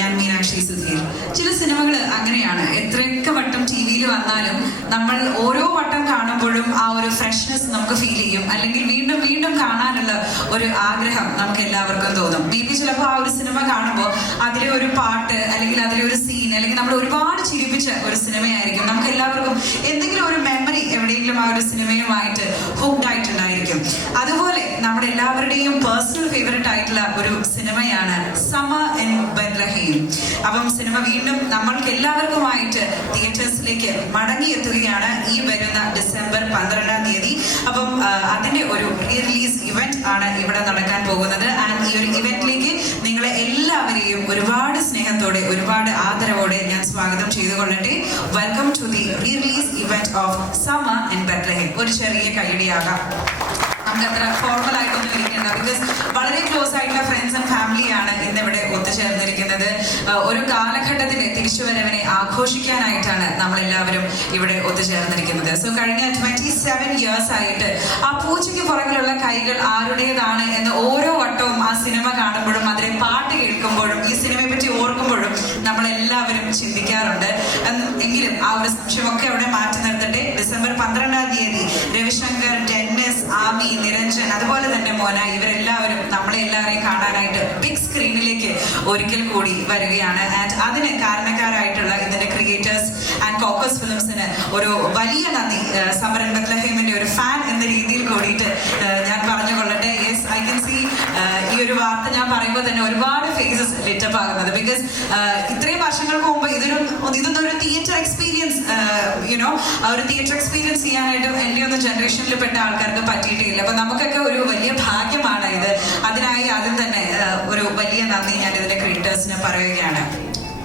ഞാൻ മീനാക്ഷി സുധീർ. ചില സിനിമകൾ അങ്ങനെയാണ്, എത്രയൊക്കെ വട്ടം ടി വിയിൽ വന്നാലും നമ്മൾ ഓരോ വട്ടം കാണുമ്പോഴും ആ ഒരു ഫ്രഷ്നെസ് നമുക്ക് ഫീൽ ചെയ്യും, അല്ലെങ്കിൽ വീണ്ടും വീണ്ടും കാണാനുള്ള ഒരു ആഗ്രഹം നമുക്ക് എല്ലാവർക്കും തോന്നും. മേ ബി ചിലപ്പോൾ ആ ഒരു സിനിമ കാണുമ്പോൾ അതിലെ ഒരു പാട്ട് അല്ലെങ്കിൽ അതിലെ ഒരു സീൻ അല്ലെങ്കിൽ നമ്മൾ ഒരുപാട് ചിരിപ്പിച്ച ഒരു സിനിമയായിരിക്കും. നമുക്ക് എല്ലാവർക്കും എന്തെങ്കിലും ഒരു മെമ്മറി എവിടെയെങ്കിലും ആ ഒരു സിനിമയുമായിട്ട് ഹുക്ഡ് ആയിട്ടുണ്ടായിരിക്കും. അതുപോലെ നമ്മുടെ എല്ലാവരുടെയും പേഴ്സണൽ ഫേവറേറ്റ് ആയിട്ടുള്ള ഒരു സിനിമയാണ് സമർ ഇൻ ബെത്ലഹേം. അപ്പം സിനിമ വീണ്ടും നമ്മൾക്ക് എല്ലാവർക്കുമായിട്ട് തിയേറ്റേഴ്സിലേക്ക് മടങ്ങിയെത്തുകയാണ് ഈ വരുന്ന ഡിസംബർ 12-ാം തീയതി. അപ്പം അതിന്റെ ഒരു റീ റിലീസ് ഇവന്റ് ആണ് ഇവിടെ നടക്കാൻ പോകുന്നത്. ആൻഡ് ഈ ഒരു ഇവന്റിലേക്ക് നിങ്ങളെ എല്ലാവരെയും ഒരുപാട് സ്നേഹത്തോടെ ഒരുപാട് ആദരവോടെ ഞാൻ സ്വാഗതം ചെയ്തുകൊള്ളട്ടെ. Welcome to the re release event of Summer in Bethlehem. ഒരു ചെറിയ കൈയടിയാകാം. നമുക്ക് അത്ര ഫോർമൽ ആയിട്ടൊന്നും ഇരിക്കേണ്ട, ബിക്കോസ് വളരെ ക്ലോസ് ആയിട്ടുള്ള ഫ്രണ്ട്സ് ആൻഡ് ഫാമിലിയാണ് ഇന്നിവിടെ ഒത്തുചേർന്നിരിക്കുന്നത്. ഒരു കാലഘട്ടത്തിന്റെ തിരിച്ചുവരവിനെ ആഘോഷിക്കാനായിട്ടാണ് നമ്മളെല്ലാവരും ഇവിടെ ഒത്തുചേർന്നിരിക്കുന്നത്. സോ കഴിഞ്ഞ 27 years ആയിട്ട് ആ പൂച്ചയ്ക്ക് പുറകിലുള്ള കൈകൾ ആരുടേതാണ് എന്ന് ഓരോ വട്ടവും ആ സിനിമ കാണുമ്പോഴും അതിലെ പാട്ട് കേൾക്കുമ്പോഴും ഈ സിനിമയെ പറ്റി ഓർക്കുമ്പോഴും നമ്മളെല്ലാവരും ചിന്തിക്കാറുണ്ട്. എങ്കിലും ആ ഒരു സംശയമൊക്കെ അവിടെ മാറ്റി നിർത്തട്ടെ. ഡിസംബർ 12-ാം തീയതി രവിശങ്കർ, ഡെന്നിസ്, ആമി, നിരഞ്ജൻ, അതുപോലെ തന്നെ മോന, ഇവരെല്ലാവരും നമ്മളെ എല്ലാവരെയും കാണാനായിട്ട് ബിഗ് സ്ക്രീനിലേക്ക് ഒരിക്കൽ കൂടി വരികയാണ്. ആൻഡ് അതിന് കാരണക്കാരായിട്ടുള്ള ഇതിന്റെ ക്രിയേറ്റേഴ്സ് ആൻഡ് കോക്കസ് ഫിലിംസിന് ഒരു വലിയ നന്ദി. സമർ ഇൻ ബെത്ലഹേമിന്റെ ഒരു ഫാൻ എന്ന രീതിയിൽ കൂടിയിട്ട് ഞാൻ പറഞ്ഞുകൊള്ളട്ടെ. യെസ്, ഐ കൻ സീ ഈ ഒരു വാർത്ത ഞാൻ പറയുമ്പോൾ തന്നെ ഒരുപാട് ഫേസസ് ലിറ്റപ്പ് ആകുന്നത്. ബിക്കോസ് ഇത്രയും വർഷങ്ങൾക്ക് മുമ്പ് ഇതൊന്നും ഒരു തിയേറ്റർ എക്സ്പീരിയൻസ് ഒരു തിയേറ്റർ എക്സ്പീരിയൻസ് ചെയ്യാനായിട്ട് എൻ്റെ ഒന്നും ജനറേഷനിൽ പെട്ട ആൾക്കാർക്ക് പറ്റിയിട്ടില്ല. അപ്പൊ നമുക്കൊക്കെ ഒരു വലിയ ഭാഗ്യമാണ് ഇത്. അതിനായി ആദ്യം തന്നെ ഒരു വലിയ നന്ദി ഞാൻ ഇതിന്റെ ക്രിയേറ്റേഴ്സിന് പറയുകയാണ്.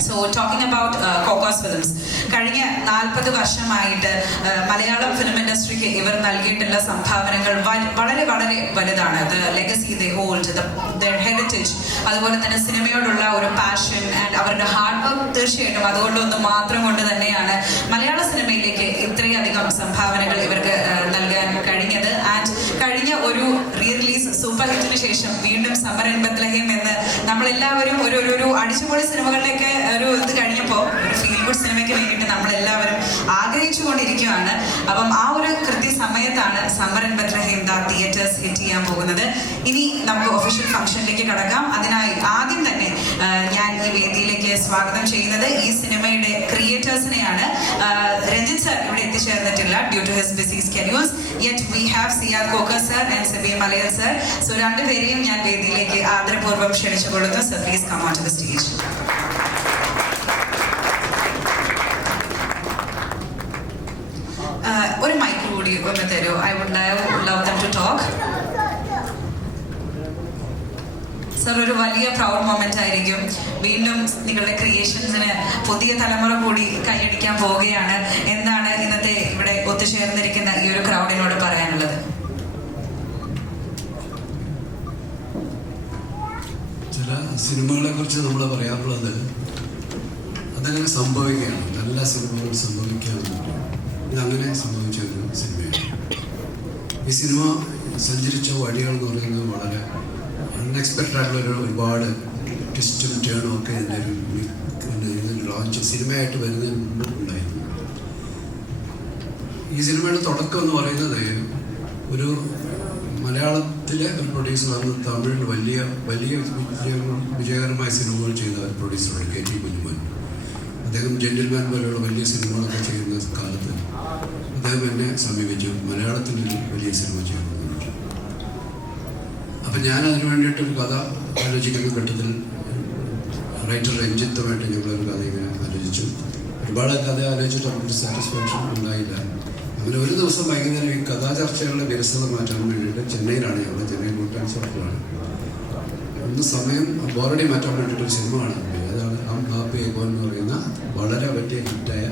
So talking about Cocos films, കഴിഞ്ഞ 40 വർഷമായിട്ട് മലയാളം ഫിലിം ഇൻഡസ്ട്രിക്ക് ഇവർ നൽകിയിട്ടുള്ള സംഭാവനകൾ വളരെ വളരെ വലുതാണ്. The legacy they hold, there heritage, അതുപോലെ തന്നെ സിനിമയോടുള്ള ഒരു പാഷൻ ആൻഡ് അവരുടെ ഹാർഡ് വർക്ക്, തീർച്ചയായിട്ടും അതുകൊണ്ടൊന്നും മാത്രം കൊണ്ട് തന്നെയാണ് മലയാള സിനിമയിലേക്ക് ഇത്രയധികം സംഭാവനകൾ ഇവർക്ക് നൽകാൻ കഴിഞ്ഞത്. ആൻഡ് കഴിഞ്ഞ ഒരു റീ റിലീസ് സൂപ്പർ ഹിറ്റിന് ശേഷം വീണ്ടും സമർ ഇൻ ബെത്ലഹേം എന്ന് നമ്മളെല്ലാവരും ഒരു അടിച്ചുപൊളി സിനിമകളിലേക്ക് ഒരു ഇത് കഴിഞ്ഞപ്പോൾ ഒരു ഫീൽ ഗുഡ് സിനിമയ്ക്ക് വേണ്ടിയിട്ട് നമ്മളെല്ലാവരും ആഗ്രഹിച്ചു കൊണ്ടിരിക്കുകയാണ്. അപ്പം ആ ഒരു കൃത്യസമയത്താണ് Summer in Bethlehem theatres hit ചെയ്യാൻ പോകുന്നത്. ഇനി നമുക്ക് ഒഫീഷ്യൽ ഫംഗ്ഷനിലേക്ക് കടക്കാം. അതിനായി ആദ്യം തന്നെ ഞാൻ ഈ വേദിയിലേക്ക് സ്വാഗതം ചെയ്യുന്നത് ഈ സിനിമയുടെ ക്രിയേറ്റേഴ്സിനെയാണ്. രഞ്ജിത്ത് സർ ഇവിടെ എത്തിച്ചേർന്നിട്ടില്ല due to his busy schedules. Yet we have Siyad Kokker sir and Sabeer Malayal sir. So രണ്ടുപേരെയും ഞാൻ വേദിയിലേക്ക് ആദരപൂർവ്വം ക്ഷണിച്ചുകൊള്ളുന്നു. Sir please come on to the stage. ഒരു മൈക്ക് കൂടി ഒന്ന് തരൂ. I would love them to talk. Sir, ഒരു വലിയ പ്രൗഡ് മൊമെന്റ് ആയിരിക്കും. വീണ്ടും നിങ്ങളുടെ ക്രിയേഷൻസിന് പുതിയ തലമുറ കൂടി കൈയടിക്കാൻ പോവുകയാണ്. എന്താണ് ഇന്നത്തെ ഇവിടെ ഒത്തുചേർന്നിരിക്കുന്ന ഈ ഒരു ക്രൗഡിനോട് പറയാനുള്ളത്? ചില സിനിമകളെ കുറിച്ച് നമ്മൾ പറയാറുള്ളത് അതങ്ങനെ സംഭവിക്കുകയാണ്. നല്ല സിനിമകൾ സംഭവിക്കാറുണ്ട്. ഇതങ്ങനെ സംഭവിച്ചൊരു സിനിമയാണ്. ഈ സിനിമ സഞ്ചരിച്ച വഴികൾ എന്ന് പറയുന്നത് വളരെ അൺഎക്സ്പെക്റ്റഡ് ആയിട്ടുള്ള ഒരുപാട് ട്വിസ്റ്റും ടേണും ഒക്കെ ഇതിൻ്റെ ലോഞ്ച് സിനിമയായിട്ട് വരുന്നതിന് മുമ്പ് ഉണ്ടായിരുന്നു. ഈ സിനിമയുടെ തുടക്കം എന്ന് പറയുന്നത് ഒരു മലയാളത്തിലെ ഒരു പ്രൊഡ്യൂസർ ആണ്. തമിഴിൽ വലിയ വലിയ വിജയകരമായ സിനിമകൾ ചെയ്ത പ്രൊഡ്യൂസറാണ് KT കുഞ്ഞുമോൻ. അദ്ദേഹം ജെന്റിൽമാൻ പോലെയുള്ള വലിയ സിനിമകളൊക്കെ ചെയ്യുന്ന കാലത്ത് അദ്ദേഹം എന്നെ സമീപിച്ചു, മലയാളത്തിൽ വലിയ സിനിമ ചെയ്യുന്നു. അപ്പം ഞാൻ അതിന് വേണ്ടിയിട്ടൊരു കഥ ആലോചിക്കുന്ന ഘട്ടത്തിൽ റൈറ്റർ രഞ്ജിത്തുമായിട്ട് ഞങ്ങളൊരു കഥ ഇങ്ങനെ ആലോചിച്ചു. ഒരുപാട് കഥ ആലോചിച്ചിട്ട് അവർക്ക് സാറ്റിസ്ഫാക്ഷൻ ഉണ്ടായില്ല. അങ്ങനെ ഒരു ദിവസം വൈകുന്നേരം ഈ കഥാ ചർച്ചകളുടെ വിരസത മാറ്റാൻ വേണ്ടിയിട്ട് ചെന്നൈയിലാണ് ഞങ്ങൾ, ചെന്നൈ കൂട്ടാൻ സർക്കിളാണ്, ഒന്ന് സമയം ബോറടി മാറ്റാൻ വേണ്ടിയിട്ടൊരു സിനിമ കാണാൻ. അതാണ് ഹം ഹാപ്പി ഏകോൻ എന്ന് പറയുന്ന വളരെ വലിയ ഹിറ്റായ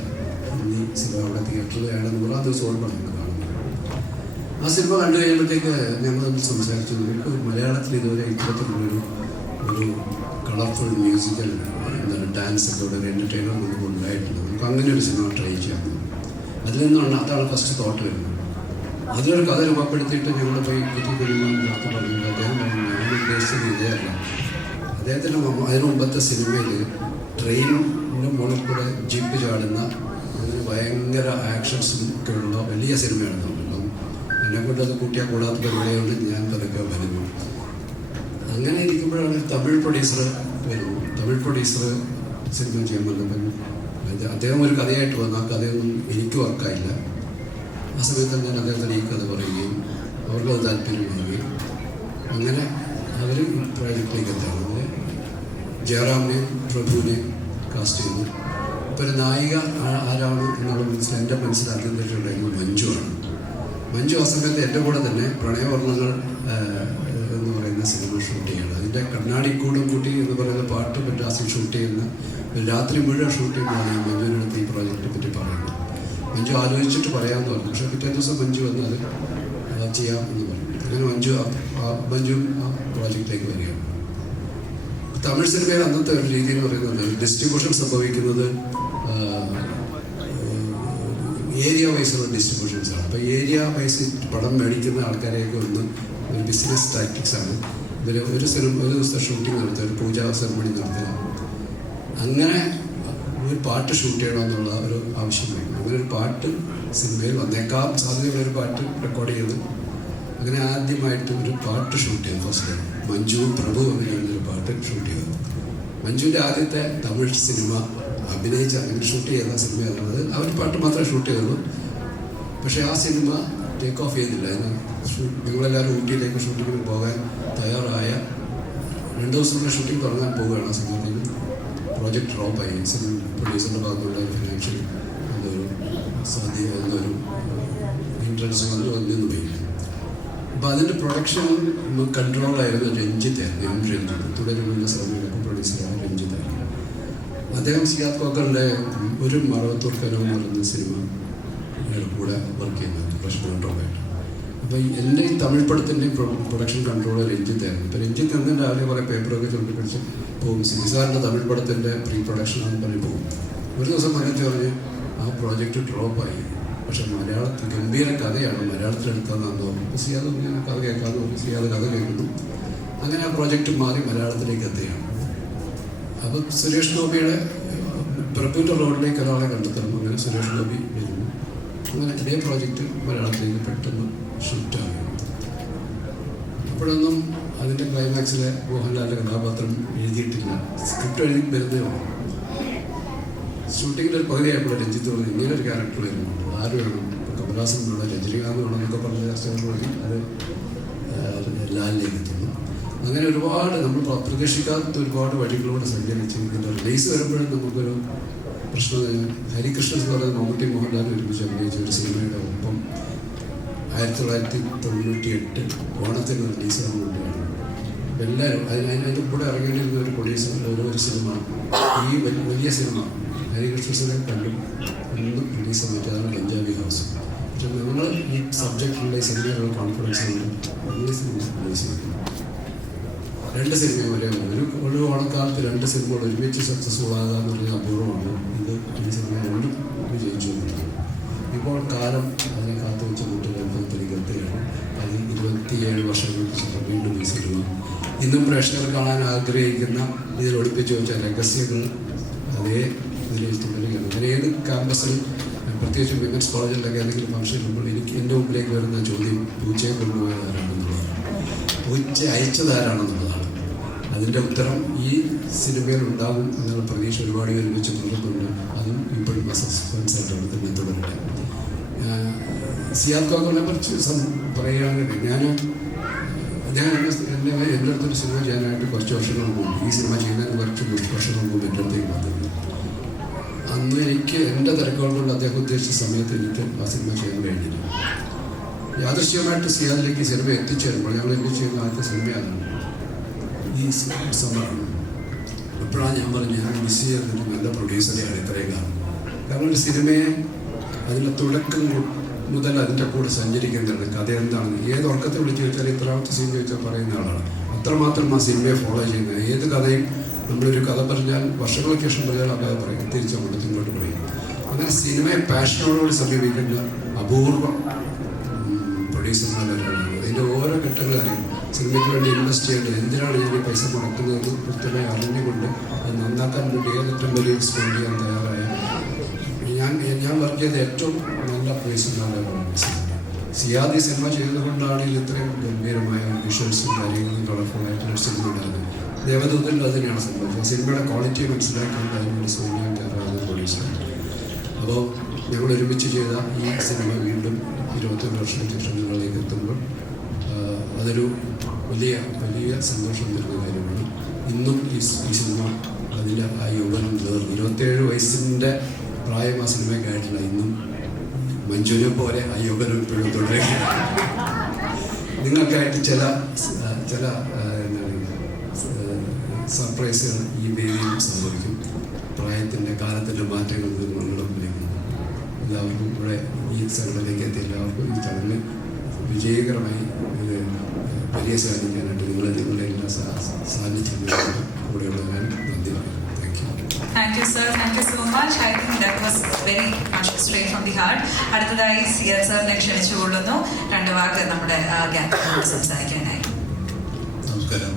ഹിന്ദി സിനിമ. അവിടെ തിയേറ്ററിലാണ് 100-ാം ദിവസം ഓർമ്മ കാണുന്നത്. ആ സിനിമ കണ്ടു കഴിയുമ്പോഴത്തേക്ക് ഞങ്ങളൊന്ന് സംസാരിച്ചു. നമുക്ക് മലയാളത്തിൽ ഇതുവരെ ഇത്തരത്തിലുള്ളൊരു കളർഫുൾ മ്യൂസിക്കൽ ഡാൻസ് ഒക്കെ ഒരു എൻ്റർടൈനർ നമുക്ക് ഉണ്ടായിട്ടുണ്ട്. നമുക്ക് അങ്ങനെ ഒരു സിനിമ ട്രൈ ചെയ്യാം. അതിൽ നിന്നാണ് അതാണ് ഫസ്റ്റ് തോട്ട് വരുന്നത്. അതിലൊരു കഥ രൂപപ്പെടുത്തിയിട്ട് ഞങ്ങൾ പോയി KT കുഞ്ഞുമോൻ പറഞ്ഞു. അദ്ദേഹം പറഞ്ഞു, ഞാൻ ഉദ്ദേശിച്ചത് ഇതേ അല്ല, അദ്ദേഹത്തിൻ്റെ അതിന് മുമ്പത്തെ സിനിമയിൽ ട്രെയിനിൻ്റെ മുകളിൽ കൂടെ ജീപ്പ് ചാടുന്ന അങ്ങനെ ഭയങ്കര ആക്ഷൻസും ഒക്കെ ഉള്ള വലിയ സിനിമയാണ് തോന്നുന്നത്. എന്നെക്കൊണ്ട് അത് കൂട്ടിയാൽ കൂടാത്ത പരിപാടിയോട് ഞാൻ പതുക്കെ വരുന്നു. അങ്ങനെ ഇരിക്കുമ്പോഴാണ് തമിഴ് പ്രൊഡ്യൂസർ വരുന്നു. തമിഴ് പ്രൊഡ്യൂസർ സിനിമ ചെയ്യാൻ വന്നപ്പോൾ അദ്ദേഹം ഒരു കഥയായിട്ട് വന്നു. ആ കഥയൊന്നും എനിക്ക് വർക്കായില്ല. ആ സമയത്ത് ഞാൻ അദ്ദേഹത്തിന് ഈ കഥ പറയുകയും അവർക്കത് താല്പര്യമാവുകയും അങ്ങനെ അവർ പ്രോജക്റ്റിലേക്ക് എത്താണ്. അങ്ങനെ ജയറാമിനെയും പ്രഭുവിനെയും കാസ്റ്റ് ചെയ്തു. ഇപ്പോൾ ഒരു നായിക ആരാണ് എന്നുള്ള എൻ്റെ മനസ്സിലാദ്യം തെറ്റുണ്ടായിരുന്നു മഞ്ജുവാണ്. മഞ്ജു ആ സമയത്ത് എൻ്റെ കൂടെ തന്നെ പ്രണയവർണ്ണങ്ങൾ എന്ന് പറയുന്ന സിനിമ ഷൂട്ട് ചെയ്യണം. അതിൻ്റെ കണ്ണാടിക്കൂടും കൂട്ടി എന്ന് പറയുന്ന പാട്ട് പറ്റാസിൽ ഷൂട്ട് ചെയ്യുന്ന രാത്രി മുഴുവൻ ഷൂട്ട് ചെയ്യുമ്പോഴാണ് ഞാൻ മഞ്ജുവിനടുത്ത് ഈ പ്രോജക്റ്റിനെ പറ്റി പറയുന്നത്. മഞ്ജു ആലോചിച്ചിട്ട് പറയാമെന്ന് പറഞ്ഞു. പക്ഷേ പിറ്റേ ദിവസം മഞ്ജു വന്ന് അത് ചെയ്യാം എന്ന് പറഞ്ഞു. അങ്ങനെ മഞ്ജു ആ പ്രോജക്റ്റിലേക്ക് വരികയാണ്. തമിഴ് സിനിമയിൽ അന്നത്തെ ഒരു രീതി എന്ന് പറയുന്നത് ഡിസ്ട്രിബ്യൂഷൻ സംഭവിക്കുന്നത് ഏരിയ വൈസുള്ള ഡിസ്ട്രിബ്യൂഷൻസാണ്. അപ്പോൾ ഏരിയ വൈസ് പടം മേടിക്കുന്ന ആൾക്കാരെയൊക്കെ ഒന്ന് ഒരു ബിസിനസ് ടാക്ടിക്സാണ്. ഇതിൽ ഒരു ദിവസത്തെ ഷൂട്ടിംഗ് നടത്തുക, ഒരു പൂജാ സെറമണി നടത്തുക, അങ്ങനെ ഒരു പാട്ട് ഷൂട്ട് ചെയ്യണമെന്നുള്ള ഒരു ആവശ്യമായിരുന്നു. അങ്ങനെ ഒരു പാട്ട് സിനിമയിൽ വന്നേക്കാം സാധ്യതയുള്ള ഒരു പാട്ട് റെക്കോർഡ് ചെയ്ത് അങ്ങനെ ആദ്യമായിട്ട് ഒരു പാട്ട് ഷൂട്ട് ചെയ്തു. ഫസ്റ്റ് മഞ്ജുവും പ്രഭുവും അങ്ങനെയുള്ളൊരു പാട്ട് ഷൂട്ട് ചെയ്തു. മഞ്ജുവിൻ്റെ ആദ്യത്തെ തമിഴ് സിനിമ അഭിനയിച്ച അങ്ങനെ ഷൂട്ട് ചെയ്ത സിനിമ എന്നുള്ളത് ആ ഒരു പാട്ട് മാത്രമേ ഷൂട്ട് ചെയ്തുള്ളൂ. പക്ഷേ ആ സിനിമ ടേക്ക് ഓഫ് ചെയ്തില്ല. ഞങ്ങളെല്ലാവരും ഊട്ടിയിലേക്ക് ഷൂട്ടിങ്ങിന് പോകാൻ തയ്യാറായ 2 ദിവസത്തിൻ്റെ ഷൂട്ടിംഗ് തുടങ്ങാൻ പോവുകയാണ്. ആ സമയത്ത് പ്രോജക്റ്റ് ഡ്രോപ്പായി. സിനിമ പ്രൊഡ്യൂസറിൻ്റെ ഭാഗത്തുള്ള ഫിനാൻഷ്യൽ എന്നൊരു ഇൻട്രൻസ് ഒന്നു പോയി. അപ്പോൾ അതിൻ്റെ പ്രൊഡക്ഷൻ കൺട്രോളായിരുന്നു രഞ്ജിത്തായിരുന്നു. തുടരുന്ന സമയത്ത് പ്രൊഡ്യൂസറായ രഞ്ജിത്തായിരുന്നു. അദ്ദേഹം സിയാദ് കോക്കറിൻ്റെ ഒരു മറവത്തൂർക്കനോ എന്ന് പറയുന്ന സിനിമ കൂടെ വർക്ക് ചെയ്യുന്നത് പ്രൊഡക്ഷൻ കൺട്രോളായിട്ട്. അപ്പോൾ എൻ്റെ ഈ തമിഴ് പടത്തിൻ്റെയും പ്രൊഡക്ഷൻ കൺട്രോളർ രഞ്ജിത്തായിരുന്നു. ഇപ്പോൾ രഞ്ജിത്ത് എന്നും രാവിലെ കുറേ പേപ്പറൊക്കെ ചുരുട്ടി പിടിച്ച് പോകും. സിനിസാറിൻ്റെ തമിഴ് പടത്തിൻ്റെ പ്രീ പ്രൊഡക്ഷൻ എന്ന് പറഞ്ഞ് പോകും. ഒരു ദിവസം മനസ്സിൽ പറഞ്ഞ് ആ പ്രോജക്റ്റ് ഡ്രോപ്പായി. പക്ഷെ മലയാളത്തിൽ ഗംഭീര കഥയാണ്, മലയാളത്തിലെടുത്തതെന്നാന്ന് പറഞ്ഞു. അപ്പോൾ സിയാദ് ഇങ്ങനെ കഥ കേൾക്കാമെന്ന് പറഞ്ഞു. സിയാദ് കഥ കേൾക്കുന്നു. അങ്ങനെ ആ പ്രോജക്റ്റ് മാറി മലയാളത്തിലേക്ക് എത്തുകയാണ്. അപ്പോൾ സുരേഷ് ഗോപിയുടെ പ്രഭുവിൻ്റെ റോഡിലേക്ക് ഒരാളെ കണ്ടെത്തണം. അങ്ങനെ സുരേഷ് ഗോപി വരുന്നു. അങ്ങനെ ഇതേ പ്രോജക്റ്റ് മലയാളത്തിലേക്ക് പെട്ടെന്ന് ഷിഫ്റ്റാകും. അപ്പോഴൊന്നും അതിൻ്റെ ക്ലൈമാക്സിലെ മോഹൻലാലിൻ്റെ കഥാപാത്രം എഴുതിയിട്ടില്ല. സ്ക്രിപ്റ്റ് എഴുതി വരുന്നേ ഉള്ളൂ. ഷൂട്ടിങ്ങിൻ്റെ ഒരു പകുതിയായപ്പോൾ രഞ്ജിത്ത് പറഞ്ഞു ഇങ്ങനെ ഒരു ക്യാരക്ടർ വരുന്നുണ്ട്, ആര് വേണം? കമലഹാസൻ വേണം, രജനീകാന്ത് വേണം എന്നൊക്കെ പറഞ്ഞ ചർച്ചകൾ വഴി അത് ലാലിലേക്ക് എത്തുന്നു. അങ്ങനെ ഒരുപാട് നമ്മൾ പ്രതീക്ഷിക്കാത്ത ഒരുപാട് വഴികളോട് സഞ്ചരിച്ച് ഇതിൻ്റെ റിലീസ് വരുമ്പോഴും നമുക്കൊരു പ്രശ്നം. ഹരികൃഷ്ണൻ എന്ന് പറയുന്ന മമ്മൂട്ടി മോഹൻലാൽ ഒരുമിച്ച് അഭിനയിച്ച ഒരു സിനിമയുടെ ഒപ്പം 1998 ഓണത്തിന് റിലീസ് ആകുന്നുണ്ടായിരുന്നു. എല്ലാവരും അതിൻ്റെ കൂടെ ഇറങ്ങേണ്ടിയിരുന്ന ഒരു പ്രൊഡ്യൂസറിൻ്റെ ഒരു സിനിമ, ഈ വലിയ സിനിമ ഹരികൃഷ്ണനെ കണ്ടും ഒന്നും റിലീസ് ആകാൻ പറ്റാതാണ് പഞ്ചാബി ഹൗസ്. പക്ഷെ നിങ്ങൾ ഈ സബ്ജക്റ്റിലുള്ള ഈ സിനിമയിലുള്ള കോൺഫിഡൻസ് കൊണ്ട് വലിയ സിനിമ റിലീസ് ചെയ്തു. 2 സിനിമ വരെ ഒരു ഓണക്കാലത്ത് 2 സിനിമകൾ ഒരുമിച്ച് സക്സസ്ഫുൾ ആകുക എന്ന് പറഞ്ഞാൽ അപൂർവമാണ്. ഈ സിനിമ 2 വിജയിച്ചു കൊണ്ടിരിക്കുന്നു. ഇപ്പോൾ കാലം അതിനെ കാത്തു വെച്ച് കൂട്ടുകാർക്ക് പരിഗണിക്കുകയാണ്. അത് 27 വർഷങ്ങൾക്ക് ശേഷം വീണ്ടും ഈ സിനിമ ഇന്നും പ്രേക്ഷകർ കാണാൻ ആഗ്രഹിക്കുന്ന ഇതിൽ ഒളിപ്പിച്ചു വെച്ച രഹസ്യങ്ങൾ അതേ ഇതിൽ തുടരുകയാണ്. അങ്ങനെ ഏത് ക്യാമ്പസിൽ പ്രത്യേകിച്ച് വിമൻസ് കോളേജിലൊക്കെ ഏതെങ്കിലും ഫംഗ്ഷൻ വരുമ്പോൾ എൻ്റെ മുമ്പിലേക്ക് വരുന്ന ചോദ്യം പൂച്ചയെ കൊണ്ടുപോയത് ആരാണെന്നുള്ളതാണ്, പൂച്ച അയച്ചതാരാണെന്നുള്ളതാണ്. അതിൻ്റെ ഉത്തരം ഈ സിനിമയിൽ ഉണ്ടാകും എന്നുള്ള പ്രതീക്ഷ ഒരുപാട് ഒരുമിച്ച് തുടർന്നുണ്ട്. അതും ഇപ്പോഴും സസ്പെൻസായിട്ടാണ് തന്നെ തുടരട്ടെ. സിയാദ് കോക്കറിനെ കുറിച്ച് പറയുകയാണെങ്കിൽ അദ്ദേഹം എൻ്റെ അടുത്തൊരു സിനിമ ചെയ്യാനായിട്ട് കുറച്ച് വർഷങ്ങൾ മുമ്പ്, ഈ സിനിമ ചെയ്യുന്നതിന് കുറച്ച് വർഷങ്ങൾ മുമ്പ് എൻ്റെ അടുത്തേക്ക് വന്നിരുന്നു. അന്ന് എനിക്ക് എൻ്റെ തിരക്കുകളുള്ള അദ്ദേഹം ഉദ്ദേശിച്ച സമയത്ത് എനിക്ക് ആ സിനിമ ചെയ്യാൻ കഴിഞ്ഞില്ല. യാദൃശ്യമായിട്ട് സിയാദിലേക്ക് സിനിമ എത്തിച്ചേരുമ്പോൾ ഞങ്ങൾ എനിക്ക് ചെയ്യുന്ന ആദ്യത്തെ സിനിമയാണ് ഈ സമ്മേളനം. അപ്പോഴാണ് ഞാൻ പറഞ്ഞു ഞാൻ മിസ് ചെയ്യുന്നൊരു നല്ല പ്രൊഡ്യൂസറെയാണ് ഇത്രയും കാലം. കാരണം ഒരു സിനിമയെ അതിൻ്റെ തുടക്കം മുതൽ അതിൻ്റെ കൂടെ സഞ്ചരിക്കുന്നതാണ്. കഥ എന്താണെന്ന് ഏത് ഉറക്കത്തെ വിളിച്ച് ചോദിച്ചാൽ ഇത്രാമത്തെ സീൻ ചോദിച്ചാൽ പറയുന്ന ആളാണ്. അത്രമാത്രം ആ സിനിമയെ ഫോളോ ചെയ്യുന്നത്. ഏത് കഥയും നമ്മളൊരു കഥ പറഞ്ഞാൽ വർഷങ്ങൾക്ക് ശേഷം പറഞ്ഞാൽ ആ കഥ പറയും, തിരിച്ചങ്ങോട്ട് ഇങ്ങോട്ട് പറയും. അങ്ങനെ സിനിമയെ പാഷനോടുകൂടി സമീപിക്കുന്ന അപൂർവ പ്രൊഡ്യൂസർമാരാണ്. അതിൻ്റെ ഓരോ ഘട്ടങ്ങളും അറിയും. സിനിമയ്ക്ക് വേണ്ടി ഇൻവെസ്റ്റ് ചെയ്യേണ്ടത്, എന്തിനാണ് ഞാൻ ഈ പൈസ മുടക്കുന്നതെന്ന് കൃത്യമായി അറിഞ്ഞുകൊണ്ട് അത് നന്നാക്കാൻ വേണ്ടി ഏതെങ്കിലും വലിയ സ്പെൻഡ് ചെയ്യാൻ തയ്യാറായ ഞാൻ വർക്ക് ചെയ്ത ഏറ്റവും നല്ല പ്ലേസുണ്ടായ സിയാദി സിനിമ ചെയ്തുകൊണ്ടാണ് ഇത് ഇത്രയും ഗംഭീരമായ വിഷ്വൽസും കാര്യങ്ങളും കളർഫുള്ളായിട്ടുള്ള സിനിമ ഉണ്ടാകുന്നത്. ദേവദൂതനിൽ അത് തന്നെയാണ് സംഭവിച്ചത്. സിനിമയുടെ ക്വാളിറ്റി മനസ്സിലാക്കിക്കൊണ്ട് അതിനുവേണ്ടി ശ്രമിക്കാൻ തയ്യാറാകുന്ന പ്രൊഡ്യൂസർ. അപ്പോൾ ഞങ്ങൾ ഒരുമിച്ച് ചെയ്ത ഈ സിനിമ വീണ്ടും 22 വർഷം ചിത്രങ്ങളിലേക്ക് എത്തുമ്പോൾ അതൊരു വലിയ വലിയ സന്തോഷം തരുന്ന കാര്യമാണ്. ഇന്നും ഈ സിനിമ അതിൻ്റെ ആ യൗവനം 27 വയസ്സിൻ്റെ പ്രായം ആ സിനിമയ്ക്കായിട്ടില്ല. ഇന്നും മഞ്ജുവിനെ പോലെ ആ യൗവനം ഇപ്പോഴും തുടരുകയാണ്. നിങ്ങൾക്കായിട്ട് ചില സർപ്രൈസുകൾ ഈ വേദിയിൽ സംഭവിക്കും. പ്രായത്തിൻ്റെ കാലത്തിൻ്റെ മാറ്റങ്ങൾ നിങ്ങളും എല്ലാവർക്കും ഇവിടെ ഈ ചടങ്ങിലേക്ക് എത്തിയ എല്ലാവർക്കും ഈ ചടങ്ങ് വിജയകരമായി വലിയ സാധിക്കാനായിട്ട് നിങ്ങളുടെ എല്ലാ സാന്നിധ്യം കൂടെയുള്ളതിനാൽ നന്ദി പറയുന്നു. Thank you, sir. Thank you so much. I think that was very much straight from the heart. അടുത്തതായി സിയാദ് സാറിനെ ക്ഷണിച്ചുകൊള്ളുന്നു. 2 വാക്ക് നമ്മുടെ ഗ്യാപ്പിനോട് സംസാരിക്കാനായി. നമസ്കാരം.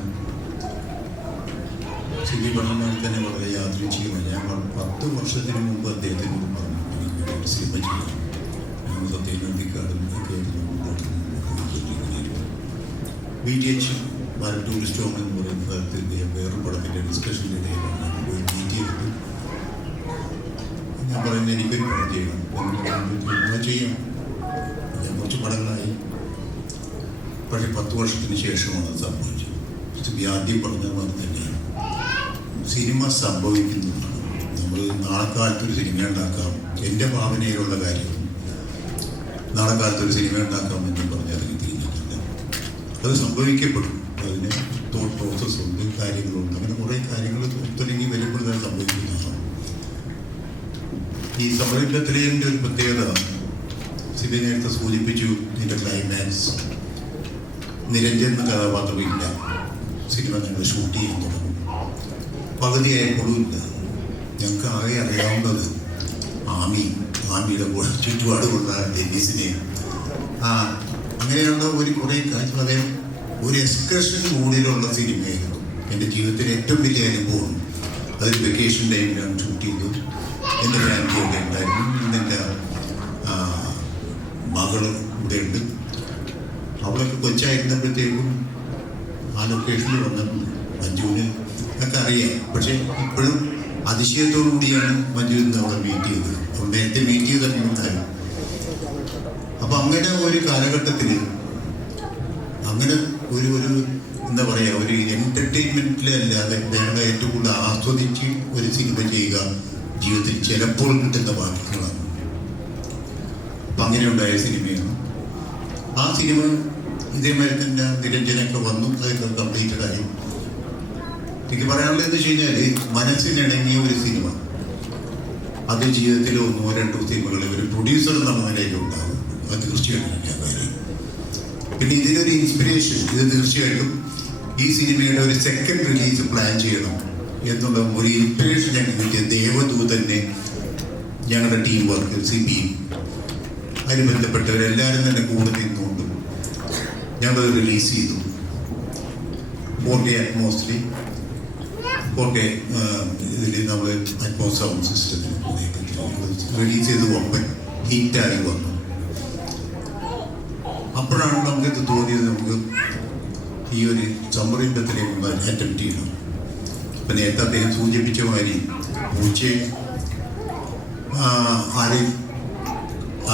സിബി പറഞ്ഞാൽ തന്നെ വളരെ യാദൃച്ഛികമായി ഞാൻ 10 വർഷത്തിന് മുമ്പ് അദ്ദേഹത്തിനോട് പറഞ്ഞു എനിക്ക് സിനിമ ചെയ്യണം. ഞങ്ങൾ സത്യനന്ദിക്കാടും ഒക്കെ BTH ടൂറിസ്റ്റ് ഹോം എന്ന് പറയുന്ന സ്ഥലത്തിൻ്റെ വേറൊരു പടത്തിൻ്റെ ഡിസ്കഷൻ്റെ ഇടയിലാണ് പോയി മീറ്റ് ചെയ്തത്. ഞാൻ പറയുന്നത് എനിക്കൊരു പടം ചെയ്യണം എന്ന് ചെയ്യാം. ഞാൻ കുറച്ച് പടങ്ങളായി. പക്ഷേ 10 വർഷത്തിന് ശേഷമാണ് അത് സംഭവിച്ചത്. ആദ്യം പറഞ്ഞ പോലെ തന്നെയാണ് സിനിമ സംഭവിക്കുന്നതാണ്. നമ്മൾ നാളെ കാലത്തൊരു സിനിമ ഉണ്ടാക്കാം, എൻ്റെ ഭാവനയിലുള്ള കാര്യം നാളെ കാലത്തൊരു സിനിമ ഉണ്ടാക്കാം എന്ന് പറഞ്ഞ് അതിന് തിരിഞ്ഞിട്ടില്ല. അത് സംഭവിക്കപ്പെടും. അതിന് തോട്ട് പ്രോസസ്സുണ്ട്, കാര്യങ്ങളുണ്ട്. അങ്ങനെ കുറേ കാര്യങ്ങൾ തുടങ്ങി വരുമ്പോഴാണ് സംഭവിക്കുന്നതാണ്. ഈ സംഭവിക്കത്തിലേൻ്റെ ഒരു പ്രത്യേകത സിബി നേരത്തെ സൂചിപ്പിച്ചു. ഇതിൻ്റെ ക്ലൈമാക്സ് നിരഞ്ജൻ എന്ന കഥാപാത്രമില്ല. സിനിമ ഞങ്ങൾ ഷൂട്ട് ചെയ്യാൻ തുടങ്ങും. പകുതിയായപ്പോഴും ഇല്ല. ഞങ്ങൾക്ക് ആകെ അറിയാവുന്നത് ആമിയുടെ ചുറ്റുപാടുള്ള ഡെന്നീസിനെ അങ്ങനെയുള്ള കുറേ കാര്യം. അദ്ദേഹം ഒരു എക്സ്കർഷൻ മൂഡിലുള്ള സിനിമയായിരുന്നു. എൻ്റെ ജീവിതത്തിലെ ഏറ്റവും വലിയ അനുഭവം അതൊരു വെക്കേഷൻ ടൈമിലാണ് ഷൂട്ട് ചെയ്തത്. എൻ്റെ ഫാമിലിയൊക്കെ ഉണ്ടായിരുന്നു. എൻ്റെ മകൾ ഇവിടെ ഉണ്ട്. അവളൊക്കെ കൊച്ചായിരുന്നപ്പോഴത്തേക്കും ആ ലൊക്കേഷനിൽ വന്നിട്ടുണ്ട്. മഞ്ജുവിന് ഒക്കെ അറിയാം. പക്ഷേ ഇപ്പോഴും അതിശയത്തോടു കൂടിയാണ് മഞ്ജുവിന് അവളെ മീറ്റ് ചെയ്തത്. അവൾ നേരത്തെ മീറ്റ് ചെയ്തിട്ടുണ്ടായിരുന്നു. അപ്പം അങ്ങനെ ഒരു കാലഘട്ടത്തിൽ അങ്ങനെ ഒരു എന്താ പറയുക, ഒരു എൻ്റർടൈൻമെൻറ്റിലല്ലാതെ ഞങ്ങൾ ഏറ്റവും കൂടുതൽ ആസ്വദിച്ച് ഒരു സിനിമ ചെയ്യുക ജീവിതത്തിൽ ചിലപ്പോൾ കിട്ടുന്ന ഭാഗ്യങ്ങളാണ്. അപ്പം അങ്ങനെ ഉണ്ടായ സിനിമയാണ് ആ സിനിമ. ഇതേമാതിരി തന്നെ നിരഞ്ജനൊക്കെ വന്നു. അതൊക്കെ കംപ്ലീറ്റഡ് ആയി. എനിക്ക് പറയാനുള്ളത് എന്ന് വെച്ച് കഴിഞ്ഞാൽ മനസ്സിനിണങ്ങിയ ഒരു സിനിമ അത് ജീവിതത്തിൽ 1-2 സിനിമകൾ ഒരു പ്രൊഡ്യൂസർ എന്ന നിലയിൽ ഉണ്ടാകും. അത് തീർച്ചയായിട്ടും ഞാൻ കാര്യം. പിന്നെ ഇതിനൊരു ഇൻസ്പിറേഷൻ ഇത് തീർച്ചയായിട്ടും ഈ സിനിമയുടെ ഒരു സെക്കൻഡ് റിലീസ് പ്ലാൻ ചെയ്യണം എന്നുള്ള ഒരു ഇൻസ്പിറേഷൻ ഞങ്ങൾക്ക് കിട്ടിയ ദേവദൂതനെ ഞങ്ങളുടെ ടീം വർക്ക് സിബി അതിന് ബന്ധപ്പെട്ടവരെല്ലാവരും തന്നെ കൂടെ നിന്നുകൊണ്ടും ഞങ്ങൾ റിലീസ് ചെയ്തു. 4K അറ്റ്മോസ്ഫിയർ 4K ഇതിൽ നമ്മൾ അറ്റ്മോസ് സൗണ്ട് സിസ്റ്റത്തിൽ റിലീസ് ചെയ്ത് വമ്പൻ ഹിറ്റായി വന്നു. അപ്പോഴാണ് നമുക്കിത് തോന്നിയത് നമുക്ക് ഈ ഒരു സംരംഭത്തിലേക്ക് അറ്റംപ്റ്റ് ചെയ്യണം. അപ്പം നേരത്തെ അദ്ദേഹം സൂചിപ്പിച്ച മാതിരി പൂച്ചയെ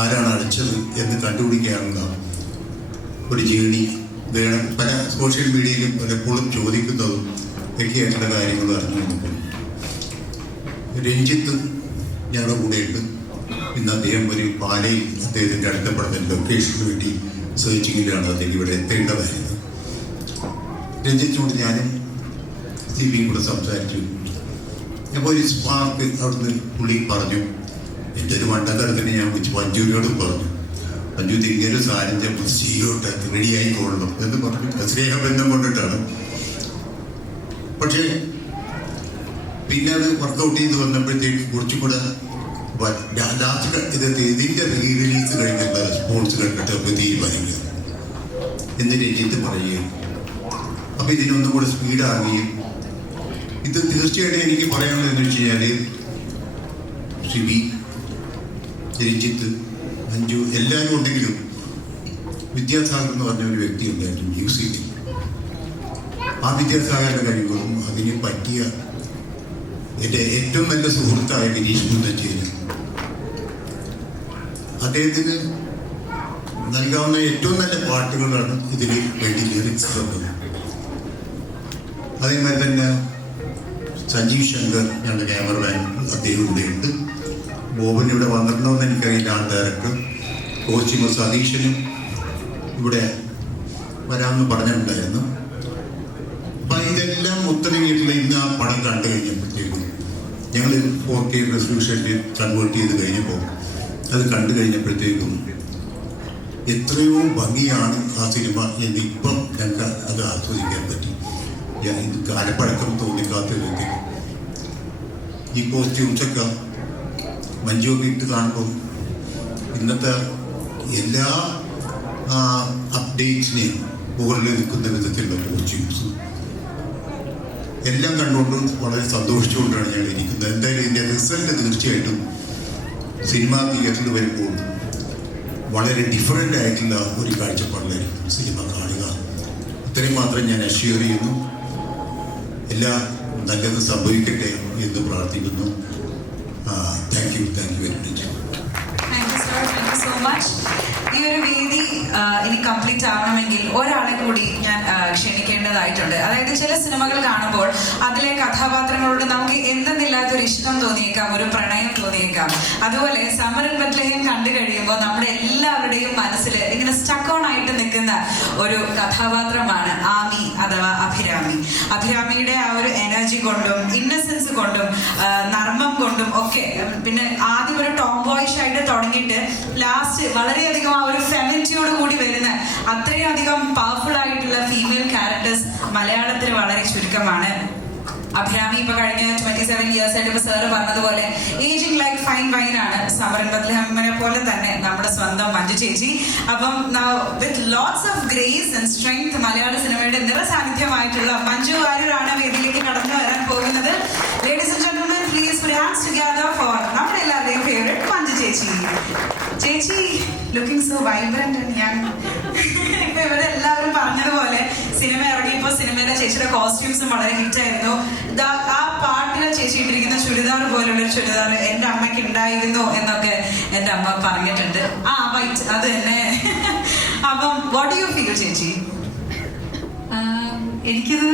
ആരാണ് അടിച്ചത് എന്ന് കണ്ടുപിടിക്കാനുള്ള ഒരു ജേണി വേണം. പല സോഷ്യൽ മീഡിയയിലും പലപ്പോഴും ചോദിക്കുന്നതും ഒക്കെയായിട്ടുള്ള കാര്യങ്ങൾ അറിഞ്ഞു വന്നപ്പോൾ രഞ്ജിത്ത് ഞങ്ങളുടെ കൂടെയുണ്ട്. ഇന്ന് അദ്ദേഹം ഒരു പാലയിൽ അദ്ദേഹത്തിൻ്റെ അടുത്ത പടത്തിൻ്റെ ലൊക്കേഷന് വേണ്ടി സെർച്ചിങ്ങിലാണ്. അദ്ദേഹം ഇവിടെ എത്തേണ്ടതായിരുന്നു. രഞ്ജിത്തിനോട് ഞാനും സിബിയും കൂടെ സംസാരിച്ചു. അപ്പോൾ ഒരു സ്പാർക്ക് അവിടുന്ന് പുള്ളി പറഞ്ഞു. എൻ്റെ ഒരു വണ്ടക്കടത്തിന് ഞാൻ വിളിച്ച് മഞ്ജുവിനോട് പറഞ്ഞു, മഞ്ജു ഇങ്ങനൊരു സാന്നിധ്യം ചെയ്യോട്ടെ റെഡിയായി കൊള്ളണം എന്ന് പറഞ്ഞു. സ്നേഹബന്ധം കൊണ്ടിട്ടാണ്. പക്ഷേ പിന്നെ അത് വർക്കൗട്ട് ചെയ്ത് വന്നപ്പോഴത്തേക്ക് കുറച്ചും കൂടെ ലാസ്റ്റ് ഇതിൻ്റെ റീ റിലീസ് കഴിഞ്ഞിട്ടുള്ള സ്പോർട്സ് കണ്ടിട്ട് അപ്പോൾ തീരുമാനിക്കുക എന്ന് രഞ്ജിത്ത് പറയുകയും അപ്പോൾ ഇതിനൊന്നും കൂടെ സ്പീഡാകുകയും, ഇത് തീർച്ചയായിട്ടും എനിക്ക് പറയാനുള്ളതെന്ന് വെച്ച് കഴിഞ്ഞാൽ ഷിബി, രഞ്ജിത്ത്, മഞ്ജു എല്ലാവരും ഉണ്ടെങ്കിലും വിദ്യാസാഗർ എന്ന് പറഞ്ഞ ഒരു വ്യക്തി ഉണ്ടായിരുന്നു മ്യൂസിക്കിൽ. ആ വിദ്യാസാഗറിൻ്റെ കഴിവുകളും അതിന് പറ്റിയ എൻ്റെ ഏറ്റവും നല്ല സുഹൃത്തായ ഗിരീഷ് മുന്നച്ചേരി, അദ്ദേഹത്തിന് നൽകാവുന്ന ഏറ്റവും നല്ല പാട്ടുകളാണ് ഇതിൽ വേണ്ടി ലിറിക്സ് തന്നത്. അതേമാതിരി തന്നെ സഞ്ജീവ് ശങ്കർ, ഞങ്ങളുടെ ക്യാമറമാൻ, അദ്ദേഹം ഇവിടെയുണ്ട്. ബോബൻ ഇവിടെ വന്നിട്ടുണ്ടോയെന്ന് എനിക്കറിയില്ല, ആൾ ഡയറക്ടർ. കോച്ചിമ സതീശനും ഇവിടെ വരാമെന്ന് പറഞ്ഞിട്ടുണ്ടായിരുന്നു. അപ്പം ഇതെല്ലാം ഒത്തൊരുങ്ങിയിട്ടുള്ള ഇന്ന് ആ പടം കണ്ടു കഴിഞ്ഞപ്പോഴത്തേക്കും ഞങ്ങൾ 4K റെസൊല്യൂഷനിൽ കൺവേർട്ട് ചെയ്ത് കഴിഞ്ഞപ്പോൾ അത് കണ്ടു കഴിഞ്ഞപ്പോഴത്തേക്കും എത്രയോ ഭംഗിയാണ് ആ സിനിമ എന്ന് ഇപ്പം ഞങ്ങൾക്ക് അത് ആസ്വദിക്കാൻ പറ്റി. ഇത് കാലപ്പഴക്കം തോന്നിക്കാത്ത വിധത്തിൽ ഈ കോസ്റ്റ്യൂംസൊക്കെ മഞ്ജുവൊക്കെ ഇട്ട് കാണുമ്പോൾ ഇന്നത്തെ എല്ലാ അപ്ഡേറ്റ്സിനെയും മുകളിൽ നിൽക്കുന്ന വിധത്തിലുള്ള കോസ്റ്റ്യൂംസും എല്ലാം കണ്ടുകൊണ്ട് വളരെ സന്തോഷിച്ചുകൊണ്ടാണ് ഞാൻ ഇരിക്കുന്നത്. എന്തായാലും ഇതിൻ്റെ റിസൾട്ട് തീർച്ചയായിട്ടും സിനിമാ തിയേറ്ററിൽ വരുമ്പോൾ വളരെ ഡിഫറൻ്റ് ആയിട്ടുള്ള ഒരു കാഴ്ചപ്പാടിലായിരിക്കും സിനിമ കാണുക. ഇത്രയും മാത്രം ഞാൻ അഷ്യൂർ ചെയ്യുന്നു. എല്ലാം നല്ലത് സംഭവിക്കട്ടെ എന്ന് പ്രാർത്ഥിക്കുന്നു. Thank you very much. So much. ഈ ഒരു വേദി ഇനി കംപ്ലീറ്റ് ആവണമെങ്കിൽ ഒരാളെ കൂടി ഞാൻ ക്ഷണിക്കേണ്ടതായിട്ടുണ്ട്. അതായത് ചില സിനിമകൾ കാണുമ്പോൾ അതിലെ കഥാപാത്രങ്ങളോട് നമുക്ക് എന്തെന്നില്ലാത്തൊരു ഇഷ്ടം തോന്നിയേക്കാം, ഒരു പ്രണയം തോന്നിയേക്കാം. അതുപോലെ സമരൻ ബത്ലഹേം കണ്ടു കഴിയുമ്പോൾ നമ്മുടെ എല്ലാവരുടെയും മനസ്സിൽ ഇങ്ങനെ സ്റ്റക്ക് ഓൺ ആയിട്ട് നിൽക്കുന്ന ഒരു കഥാപാത്രമാണ് ആമി അഥവാ അഭിരാമി. അഭിരാമിയുടെ ആ ഒരു എനർജി കൊണ്ടും ഇന്നസെൻസ് കൊണ്ടും നർമ്മം കൊണ്ടും ഒക്കെ, പിന്നെ ആദ്യം ഒരു ടോം ബോയിഷ് ആയിട്ട് തുടങ്ങിയിട്ട് ലാസ്റ്റ് വളരെയധികം ആ ഒരു ഫെമിനിറ്റിയോട് കൂടി വരുന്ന അത്രയും അധികം പവർഫുൾ ആയിട്ടുള്ള ഫീമെയിൽ ക്യാരക്ടേഴ്സ് മലയാളത്തിൽ വളരെ ചുരുക്കമാണ്. അഭിരാമി ഇപ്പൊ കഴിഞ്ഞ 27 years ആയിട്ട് ഇപ്പൊ സാറ് പറഞ്ഞതുപോലെ ഏജിങ് ലൈക്ക് ഫൈൻ വൈൻ ആണ്. സമരൻ ബത്ലഹേമിനെ പോലെ തന്നെ നമ്മുടെ സ്വന്തം മഞ്ജു ചേച്ചി. അപ്പം വിത്ത് lots of grace and strength മലയാള സിനിമയുടെ നിറസാന്നിധ്യമായിട്ടുള്ള മഞ്ജു വാര്യരാണ് വേദിയിലേക്ക് കടന്നു വരാൻ പോകുന്നത്. Ladies and gentlemen, please put your hands together for നമ്മുടെ എല്ലാവരുടെയും ഫേവറേറ്റ് മഞ്ജു ചേച്ചി. ചേച്ചി looking so vibrant and young. ഇപ്പൊ ഇവരെല്ലാവരും പറഞ്ഞതുപോലെ സിനിമ ഇറങ്ങിയപ്പോൾ സിനിമയിലെ ചേച്ചിയുടെ കോസ്റ്റ്യൂംസും വളരെ ഹിറ്റായിരുന്നു. ആ പാട്ടിലെ ചേച്ചി ഇട്ടിരിക്കുന്ന ചുരിദാർ പോലുള്ളൊരു ചുരിദാർ എൻ്റെ അമ്മയ്ക്ക് ഉണ്ടായിരുന്നു എന്നൊക്കെ എൻ്റെ അമ്മ പറഞ്ഞിട്ടുണ്ട്. വൈറ്റ് അത് തന്നെ. അപ്പം വാട്ട് ഡു യു ഫീൽ ചേച്ചി? എനിക്കത്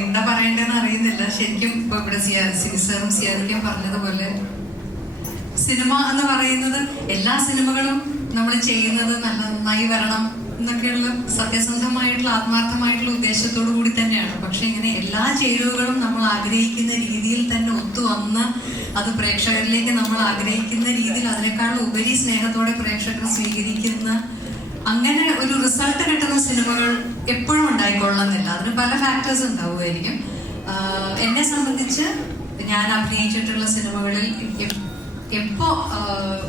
എന്താ പറയേണ്ടതെന്ന് അറിയുന്നില്ല ശരിക്കും. ഇപ്പൊ ഇവിടെ സിനിസാറും സിയാദിക്കും പറഞ്ഞതുപോലെ സിനിമ എന്ന് പറയുന്നത് എല്ലാ സിനിമകളും നമ്മൾ ചെയ്യുന്നത് നല്ല നന്നായി വരണം എന്നൊക്കെയുള്ള സത്യസന്ധമായിട്ടുള്ള ആത്മാർത്ഥമായിട്ടുള്ള ഉദ്ദേശത്തോടു കൂടി തന്നെയാണ്. പക്ഷെ ഇങ്ങനെ എല്ലാ ചേരുവകളും നമ്മൾ ആഗ്രഹിക്കുന്ന രീതിയിൽ തന്നെ ഒത്തുവന്ന് അത് പ്രേക്ഷകരിലേക്ക് നമ്മൾ ആഗ്രഹിക്കുന്ന രീതിയിൽ അതിനേക്കാൾ ഉപരി സ്നേഹത്തോടെ പ്രേക്ഷകർ സ്വീകരിക്കുന്ന അങ്ങനെ ഒരു റിസൾട്ട് കിട്ടുന്ന സിനിമകൾ എപ്പോഴും ഉണ്ടായിക്കൊള്ളുന്നില്ല. അതിന് പല ഫാക്ടേഴ്സ് ഉണ്ടാവുമായിരിക്കും. എന്നെ സംബന്ധിച്ച് ഞാൻ അഭിനയിച്ചിട്ടുള്ള സിനിമകളിൽ എപ്പോ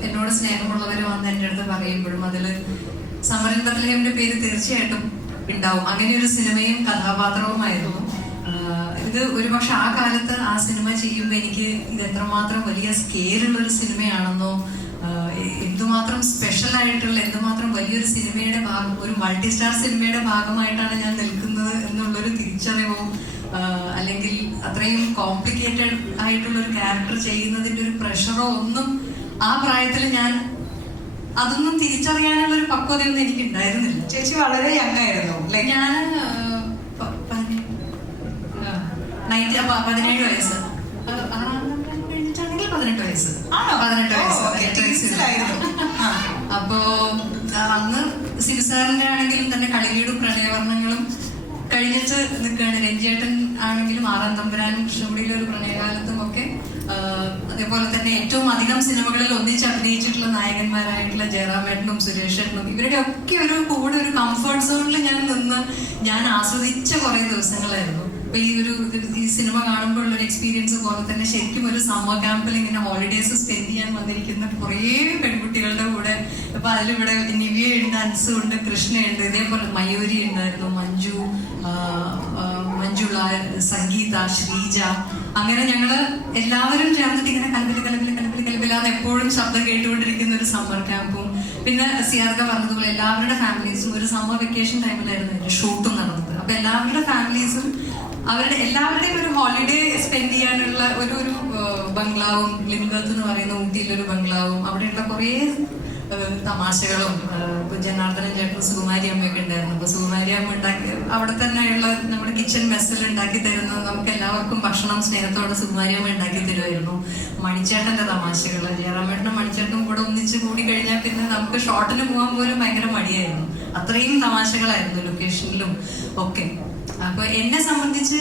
എന്നോട് സ്നേഹമുള്ളവർ വന്ന് എൻ്റെ അടുത്ത് പറയുമ്പോഴും അതിൽ സമരൻ ബത്ലഹേമിന്റെ പേര് തീർച്ചയായിട്ടും ഉണ്ടാവും. അങ്ങനെ ഒരു സിനിമയും കഥാപാത്രവുമായിരുന്നു ഇത്. ഒരുപക്ഷെ ആ കാലത്ത് ആ സിനിമ ചെയ്യുമ്പോൾ എനിക്ക് ഇത് എത്രമാത്രം വലിയ സ്കെയിലുള്ളൊരു സിനിമയാണെന്നോ, എന്തുമാത്രം സ്പെഷ്യൽ ആയിട്ടുള്ള, എന്തുമാത്രം വലിയൊരു സിനിമയുടെ ഭാഗം, ഒരു മൾട്ടി സ്റ്റാർ സിനിമയുടെ ഭാഗമായിട്ടാണ് ഞാൻ നിൽക്കുന്നത് എന്നുള്ളൊരു തിരിച്ചറിവോ അല്ലെങ്കിൽ അത്രയും കോംപ്ലിക്കേറ്റഡ് ആയിട്ടുള്ള ഒരു ക്യാരക്ടർ ചെയ്യുന്നതിന്റെ ഒരു പ്രഷറോ ഒന്നും ആ പ്രായത്തിൽ ഞാൻ അതൊന്നും തിരിച്ചറിയാനുള്ള ഒരു പക്വതയൊന്നും എനിക്ക് ഉണ്ടായിരുന്നില്ല. ചേച്ചി വളരെ യങ് ആയിരുന്നു. ഞാൻ 17 വയസ്സ്, 18 വയസ്സ്. അപ്പോ അന്ന് സിനിസാറിന്റെ ആണെങ്കിലും തന്നെ കളിവീടും പ്രണയവർണ്ണങ്ങളും കഴിഞ്ഞിട്ട് നിൽക്കുകയാണ്. രഞ്ജേട്ടൻ ആണെങ്കിലും ആറാം തമ്പുരാനും കൃഷ്ണകുടിയിലെ ഒരു പ്രണയകാലത്തും ഒക്കെ, അതേപോലെ തന്നെ ഏറ്റവും അധികം സിനിമകളിൽ ഒന്നിച്ച് അഭിനയിച്ചിട്ടുള്ള നായകന്മാരായിട്ടുള്ള ജയറാമേട്ടനും സുരേഷേട്ടനും ഇവരുടെ ഒക്കെ ഒരു കൂടെ ഒരു കംഫർട്ട് സോണിൽ ഞാൻ നിന്ന് ഞാൻ ആസ്വദിച്ച കുറെ ദിവസങ്ങളായിരുന്നു. അപ്പൊ ഈ സിനിമ കാണുമ്പോൾ ഉള്ള ഒരു എക്സ്പീരിയൻസ് പോലെ തന്നെ ശരിക്കും ഒരു സമ്മർ ക്യാമ്പിൽ ഇങ്ങനെ ഹോളിഡേസ് സ്പെൻഡ് ചെയ്യാൻ വന്നിരിക്കുന്ന കുറേ പെൺകുട്ടികളുടെ കൂടെ. അപ്പൊ അതിലിവിടെ നിവ്യ ഉണ്ട്, അൻസു ഉണ്ട്, കൃഷ്ണയുണ്ട്, ഇതേപോലെ മയൂരി ഉണ്ടായിരുന്നു, മഞ്ജുള, സംഗീത, ശ്രീജ, അങ്ങനെ ഞങ്ങള് എല്ലാവരും ചേർന്നിട്ട് ഇങ്ങനെ കലപിലാന്ന് എപ്പോഴും ശബ്ദം കേട്ടുകൊണ്ടിരിക്കുന്ന ഒരു സമ്മർ ക്യാമ്പും. പിന്നെ സിയാർക്ക പറഞ്ഞതുപോലെ എല്ലാവരുടെ ഫാമിലീസും ഒരു സമ്മർ വെക്കേഷൻ ടൈമിലായിരുന്നു ഷൂട്ടും നടന്നത്. അപ്പൊ എല്ലാവരുടെ ഫാമിലീസും എല്ലാവരുടെയും ഒരു ഹോളിഡേ സ്പെൻഡ് ചെയ്യാനുള്ള ഒരു ബംഗ്ലാവും, ലിംഗത്ത് എന്ന് പറയുന്ന ഊട്ടിയിലൊരു ബംഗ്ലാവും, അവിടെയുള്ള കുറേ തമാശകളും. ജനാർദ്ദനൻ ചേട്ടൻ സുകുമാരി അമ്മയൊക്കെ ഉണ്ടായിരുന്നു. അപ്പൊ സുകുമാരി അമ്മ ഉണ്ടാക്കി അവിടെ തന്നെയുള്ള നമ്മുടെ കിച്ചൺ മെസ്സിൽ ഉണ്ടാക്കി തരുന്നത് നമുക്ക് എല്ലാവർക്കും ഭക്ഷണം സ്നേഹത്തോടെ സുകുമാരി അമ്മ ഉണ്ടാക്കി തരുമായിരുന്നു. മണിച്ചേട്ടന്റെ തമാശകൾ, ജയറാമേട്ടനും മണിച്ചേട്ടനും കൂടെ ഒന്നിച്ച് കൂടി കഴിഞ്ഞാൽ പിന്നെ നമുക്ക് ഷോട്ടിന് പോകാൻ പോലും ഭയങ്കര മടിയായിരുന്നു. അത്രയും തമാശകളായിരുന്നു ലൊക്കേഷനിലും ഒക്കെ. അപ്പൊ എന്നെ സംബന്ധിച്ച്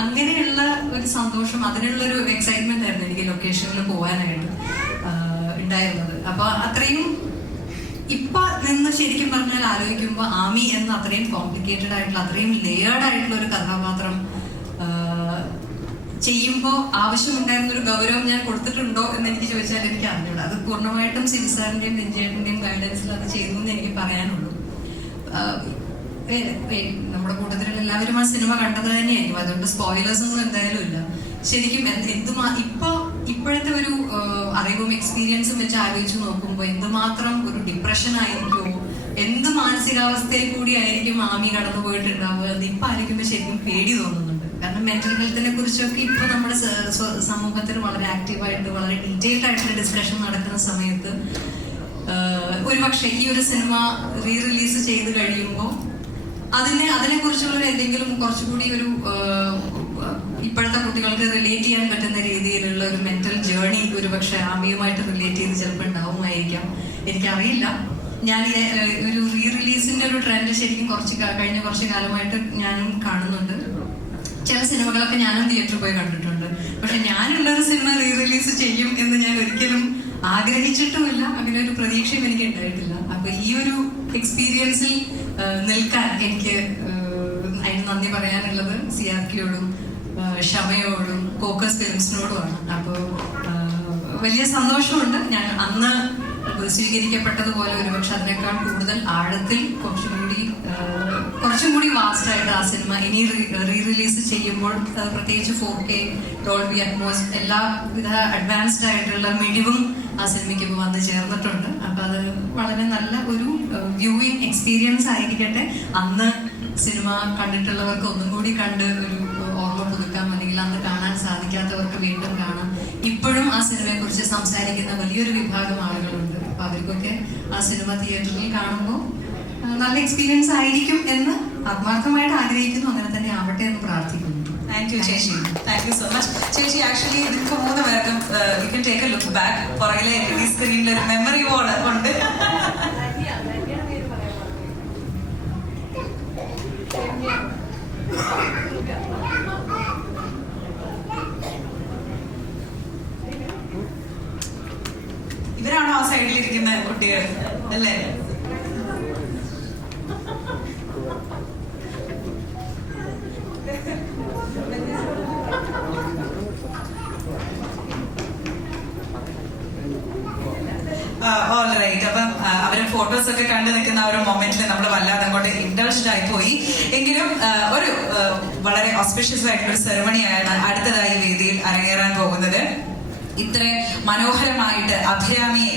അങ്ങനെയുള്ള ഒരു സന്തോഷം, അതിനുള്ള ഒരു എക്സൈറ്റ്മെന്റ് ആയിരുന്നു എനിക്ക് ലൊക്കേഷനിൽ പോകാനായിട്ട് ഉണ്ടായിരുന്നത്. അപ്പൊ അത്രയും ഇപ്പൊ നിന്ന് ശരിക്കും പറഞ്ഞാൽ ആലോചിക്കുമ്പോൾ ആമി എന്ന അത്രയും കോംപ്ലിക്കേറ്റഡ് ആയിട്ടുള്ള, അത്രയും ലേയേർഡ് ആയിട്ടുള്ള ഒരു കഥാപാത്രം ചെയ്യുമ്പോൾ ആവശ്യമുണ്ടായിരുന്ന ഒരു ഗൗരവം ഞാൻ കൊടുത്തിട്ടുണ്ടോ എന്ന് എനിക്ക് ചോദിച്ചാൽ എനിക്ക് അറിഞ്ഞൂടാ. അത് പൂർണ്ണമായിട്ടും സിനിസാറിന്റെയും രഞ്ജേട്ടന്റെയും ഗൈഡൻസിൽ അത് ചെയ്തു എന്ന് എനിക്ക് പറയാനുള്ളൂ. നമ്മുടെ കൂട്ടത്തിലുള്ള എല്ലാവരും ആ സിനിമ കണ്ടത് തന്നെയായിരിക്കും, അതുകൊണ്ട് സ്പോയിലേഴ്സ് ഒന്നും എന്തായാലും ഇല്ല. ശരിക്കും ഇപ്പോഴത്തെ ഒരു അറിവും എക്സ്പീരിയൻസും വെച്ച് ആലോചിച്ച് നോക്കുമ്പോൾ എന്തുമാത്രം ഒരു ഡിപ്രഷൻ ആയിരിക്കുമോ, എന്ത് മാനസികാവസ്ഥയിൽ കൂടി ആയിരിക്കും ആമി കടന്നു പോയിട്ടുണ്ടാവുക എന്ന് ഇപ്പൊ ആലോചിക്കുമ്പോൾ ശരിക്കും പേടി തോന്നുന്നുണ്ട്. കാരണം മെന്റൽ ഹെൽത്തിനെ കുറിച്ചൊക്കെ ഇപ്പൊ നമ്മുടെ സമൂഹത്തിൽ വളരെ ആക്റ്റീവായിട്ട് വളരെ ഡീറ്റെയിൽഡ് ആയിട്ടുള്ള ഡിസ്കഷൻ നടക്കുന്ന സമയത്ത് ഒരുപക്ഷെ ഈ ഒരു സിനിമ റീ റിലീസ് ചെയ്ത് കഴിയുമ്പോൾ അതിനെ കുറിച്ചുള്ള എന്തെങ്കിലും കുറച്ചുകൂടി ഒരു ഇപ്പോഴത്തെ കുട്ടികൾക്ക് റിലേറ്റ് ചെയ്യാൻ പറ്റുന്ന രീതിയിലുള്ള ഒരു മെന്റൽ ജേർണി ഒരുപക്ഷെ ആമിയുമായിട്ട് റിലേറ്റ് ചെയ്ത് ചിലപ്പോൾ ഉണ്ടാവുമായിരിക്കാം, എനിക്കറിയില്ല. ഞാൻ ഒരു റീ റിലീസിന്റെ ഒരു ട്രെൻഡ് ശരിക്കും കഴിഞ്ഞ കുറച്ച് കാലമായിട്ട് ഞാനും കാണുന്നുണ്ട്. ചില സിനിമകളൊക്കെ ഞാനും തിയേറ്ററിൽ പോയി കണ്ടിട്ടുണ്ട്. പക്ഷെ ഞാനുള്ളൊരു സിനിമ റീ റിലീസ് ചെയ്യും എന്ന് ഞാൻ ഒരിക്കലും ആഗ്രഹിച്ചിട്ടുമില്ല, അങ്ങനെ ഒരു പ്രതീക്ഷയും എനിക്ക് ഉണ്ടായിട്ടില്ല. അപ്പൊ ഈ ഒരു എക്സ്പീരിയൻസിൽ നിൽക്കാൻ എനിക്ക് അതിന് നന്ദി പറയാനുള്ളത് സിയാർക്കിയോടും ഷമയോടും കോക്കസ് ഫിലിംസിനോടുമാണ്. അപ്പോൾ വലിയ സന്തോഷമുണ്ട്. ഞാൻ അന്ന് സ്വീകരിക്കപ്പെട്ടതുപോലെ ഒരുപക്ഷെ അതിനേക്കാൾ കൂടുതൽ ആഴത്തിൽ കുറച്ചും കൂടി വാസ്റ്റ് ആയിട്ട് ആ സിനിമ ഇനി റീ റിലീസ് ചെയ്യുമ്പോൾ പ്രത്യേകിച്ച് 4K ഡോൾബി അറ്റ്മോസ് എല്ലാവിധ അഡ്വാൻസ്ഡ് ആയിട്ടുള്ള മിഴിവും ആ സിനിമയ്ക്ക് ഇപ്പോൾ വന്ന് ചേർന്നിട്ടുണ്ട്. അപ്പൊ അത് വളരെ നല്ല ഒരു വ്യൂയിങ് എക്സ്പീരിയൻസ് ആയിരിക്കട്ടെ. അന്ന് സിനിമ കണ്ടിട്ടുള്ളവർക്ക് ഒന്നും കൂടി കണ്ട് ഒരു ഓർമ്മ പുതുക്കാം, അല്ലെങ്കിൽ അന്ന് കാണാൻ സാധിക്കാത്തവർക്ക് വീണ്ടും കാണാം. ഇപ്പോഴും ആ സിനിമയെ കുറിച്ച് സംസാരിക്കുന്ന വലിയൊരു വിഭാഗം ആളുകളുണ്ട്. അപ്പൊ അവർക്കൊക്കെ ആ സിനിമ തിയേറ്ററിൽ കാണുമ്പോൾ നല്ല എക്സ്പീരിയൻസ് ആയിരിക്കും എന്ന് ആത്മാർത്ഥമായിട്ട് ആഗ്രഹിക്കുന്നു. അങ്ങനെ തന്നെ ആവട്ടെ എന്ന് പ്രാർത്ഥിക്കുന്നു. താങ്ക് യു ചേച്ചി, താങ്ക് യു സോ മച്ച് ചേച്ചി. ആക്ച്വലി നിങ്ങൾക്ക് 3 പേർക്കും you can take A look back. പുറകിലെ ഈ സ്ക്രീനിൽ ഒരു മെമ്മറി ബോർഡ് ഉണ്ട്. ഇവരാണോ ആ സൈഡിലിരിക്കുന്ന കുട്ടികൾ അല്ലേ? ഓൾറൈറ്റ്. അപ്പം അവരെ ഫോട്ടോസ് ഒക്കെ കണ്ടു നിൽക്കുന്ന ആ ഒരു മൊമെന്റിൽ നമ്മൾ വല്ലാതെ അങ്ങോട്ട് ഇൻഡൾജ്ഡ് ആയി പോയി. എങ്കിലും ഒരു വളരെ ഓസ്പിഷ്യസ് ആയിട്ടുള്ള ഒരു സെറമണിയാണ് അടുത്തതായി വേദിയിൽ അരങ്ങേറാൻ പോകുന്നത്. ഇത്ര മനോഹരമായിട്ട് അഭിരാമിയെ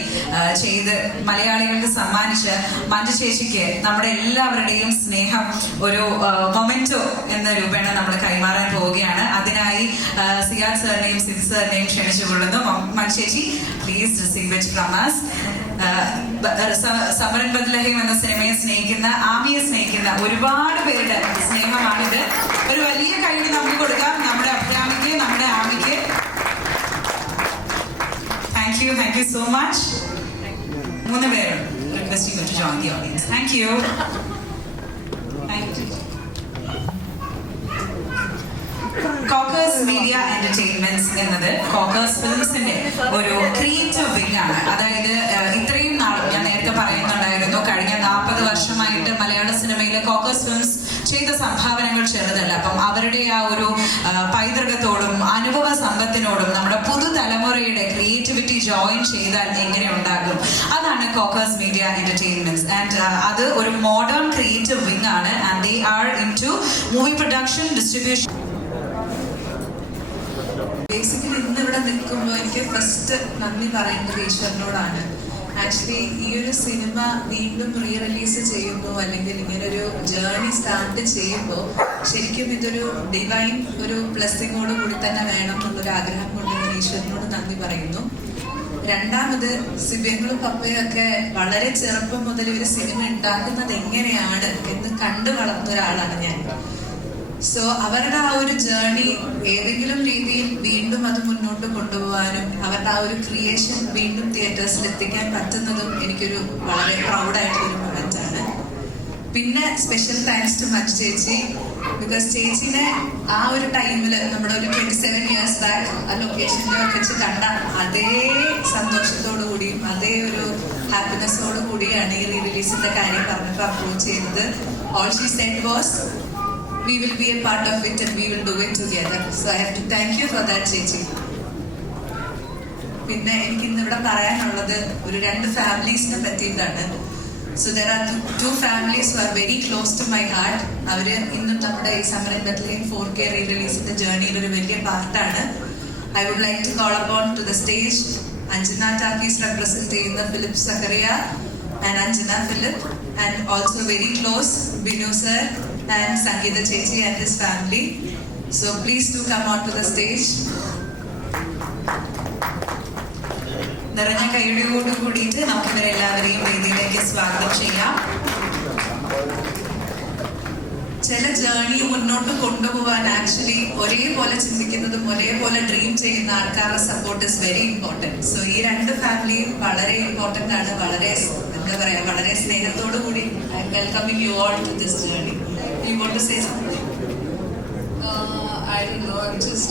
ചെയ്ത് മലയാളികൾക്ക് സമ്മാനിച്ച് മഞ്ജു ചേച്ചിക്ക് നമ്മുടെ എല്ലാവരുടെയും സ്നേഹം ഒരു മൊമെന്റോ എന്ന രൂപേണ നമ്മൾ കൈമാറാൻ പോവുകയാണ്. അതിനായി സിയാദ് സാറിനെയും സിദ് സാറിനെയും ക്ഷണിച്ചുകൊള്ളുന്നു. മഞ്ജു ചേച്ചി, please receive it from us. Summer in Bethlehem എന്ന സിനിമയെ സ്നേഹിക്കുന്ന, ആമിയെ സ്നേഹിക്കുന്ന ഒരുപാട് പേരുടെ സ്നേഹമാണിത്. ഒരു വലിയ കൈയ്യടി നമുക്ക് കൊടുക്കാം നമ്മുടെ അഭിരാമിക്ക്, നമ്മുടെ ആമിക്ക്. Thank you so much. 3 പേരും request you to join the audience. Thank you. Kokers media entertainments എന്നത് കോക്കേഴ്സ് ഫിലിംസിന്റെ ഒരു ക്രിയേറ്റീവ് വിങ് ആണ്. അതായത് ഇത്രയും നാളും ഞാൻ നേരത്തെ പറയുന്നുണ്ടായിരുന്നു, കഴിഞ്ഞ 40 വർഷമായിട്ട് മലയാള സിനിമയിലെ കോക്കേഴ്സ് ഫിലിംസ് ചെയ്ത സംഭാവനകൾ ചെറുതല്ല. അപ്പം അവരുടെ ആ ഒരു പൈതൃകത്തോടും അനുഭവ സമ്പത്തിനോടും നമ്മുടെ പുതുതലമുറയുടെ ക്രിയേറ്റിവിറ്റി ജോയിൻ ചെയ്താൽ എങ്ങനെ ഉണ്ടാകും? അതാണ് കോക്കേഴ്സ് മീഡിയ എന്റർടൈൻമെന്റ്സ്. ആൻഡ് അത് ഒരു മോഡേൺ ക്രിയേറ്റീവ് വിങ് ആണ്. And they are into movie production, distribution. Basically ഇന്ന് ഇവിടെ നിൽക്കുമ്പോൾ എനിക്ക് ഫസ്റ്റ് നന്ദി പറയേണ്ടത് ഈശ്വരനോടാണ്. ആക്ച്വലി ഈ ഒരു സിനിമ വീണ്ടും റീ റിലീസ് ചെയ്യുമ്പോൾ അല്ലെങ്കിൽ ഇങ്ങനൊരു ജേർണി സ്റ്റാർട്ട് ചെയ്യുമ്പോൾ ശരിക്കും ഇതൊരു ഡിവൈൻ ഒരു ബ്ലെസ്സിങ്ങോട് കൂടി തന്നെ വേണം എന്നുള്ളൊരു ആഗ്രഹം കൊണ്ട് ഞാൻ ഈശ്വരനോട് നന്ദി പറയുന്നു. രണ്ടാമത് സിബിയങ്ങളും പപ്പയും ഒക്കെ വളരെ ചെറുപ്പം മുതൽ ഒരു സിനിമ ഉണ്ടാക്കുന്നത് എങ്ങനെയാണ് എന്ന് കണ്ടു വളർന്ന ഒരാളാണ് ഞാൻ. സോ അവരുടെ ആ ഒരു ജേർണി ഏതെങ്കിലും രീതിയിൽ വീണ്ടും അത് മുന്നോട്ട് കൊണ്ടുപോകാനും അവരുടെ ആ ഒരു ക്രിയേഷൻ വീണ്ടും തിയേറ്റേഴ്സിൽ എത്തിക്കാൻ പറ്റുന്നതും എനിക്കൊരു വളരെ പ്രൗഡായിട്ടുള്ളൊരു മൊമെന്റ് ആണ്. പിന്നെ സ്പെഷ്യൽ താങ്ക്സ് ടു മഞ്ജു ചേച്ചി. ബിക്കോസ് ചേച്ചിനെ ആ ഒരു ടൈമിൽ നമ്മുടെ ഒരു 27 years ബാക്ക് ആ ലൊക്കേഷനിൽ വെച്ച് കണ്ട അതേ സന്തോഷത്തോടു കൂടിയും അതേ ഒരു ഹാപ്പിനെസ്സോടു കൂടിയാണ് ഈ റീ റിലീസിന്റെ കാര്യം പറഞ്ഞിട്ട് അപ്രോച്ച് ചെയ്തത്. All she said was we will be a part of it and we will do it together. So I have to thank you for that, ചേച്ചി. പിന്നെ എനിക്ക് ഇന്നിവിടെ പറയാനുള്ളത് ഒരു 2 ഫാമിലീസിനെ പറ്റിയിട്ടാണ്. So there are two families who are very close to my heart. അവര് ഇന്നും നമ്മുടെ ഈ സമരം ബത്ലഹേം 4K റീ റിലീസിന്റെ ജേർണിയിൽ ഒരു വലിയ പാർട്ടാണ്. I would like to call upon to the stage Anjana talkies represent ചെയ്യുന്ന Philip Zacharia and Anjana Philip, and also very close Binu sir and Sangeeta Chechi and his family. So please do come on to the stage. നിറഞ്ഞ കൈയോട് കൂടിയിട്ട് നമുക്ക് ഇവരെല്ലാവരെയും വേദിയിലേക്ക് സ്വാഗതം ചെയ്യാം. ചില journey മുന്നോട്ട് കൊണ്ടുപോകാൻ ആക്ച്വലി ഒരേപോലെ ചിന്തിക്കുന്നതും ഒരേപോലെ ഡ്രീം ചെയ്യുന്ന ആൾക്കാരുടെ support is very important. So ഈ 2 ഫാമിലിയും വളരെ ഇമ്പോർട്ടൻ്റ് ആണ്. വളരെ എന്താ പറയാ, വളരെ സ്നേഹത്തോടു കൂടി welcoming you all to this journey. You want to say something? I don't know, I'm just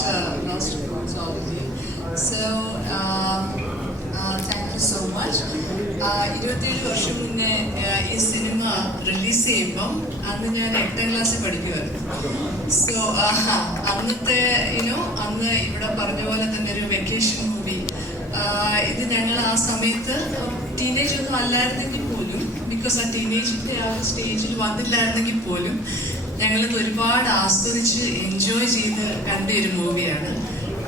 lost in words already. So, thank you so much. 27 വർഷം മുന്നേ ഈ സിനിമ റിലീസ് ചെയ്യുമ്പം അന്ന് ഞാൻ 8th ക്ലാസ്സിൽ പഠിക്കുമായിരുന്നു. സോ അന്നത്തെ അന്ന് ഇവിടെ പറഞ്ഞ പോലെ തന്നെ ഒരു വെക്കേഷൻ മൂവി. ഇത് ഞങ്ങൾ ആ സമയത്ത് ടീനേജ് ഒന്നും അല്ലായിരുന്നെങ്കിൽ പോലും, ബിക്കോസ് ആ ടീനേജിന്റെ ആ സ്റ്റേജിൽ വന്നില്ലായിരുന്നെങ്കിൽ പോലും ഞങ്ങളിത് ഒരുപാട് ആസ്വദിച്ച് എൻജോയ് ചെയ്ത് കണ്ട ഒരു മൂവിയാണ്.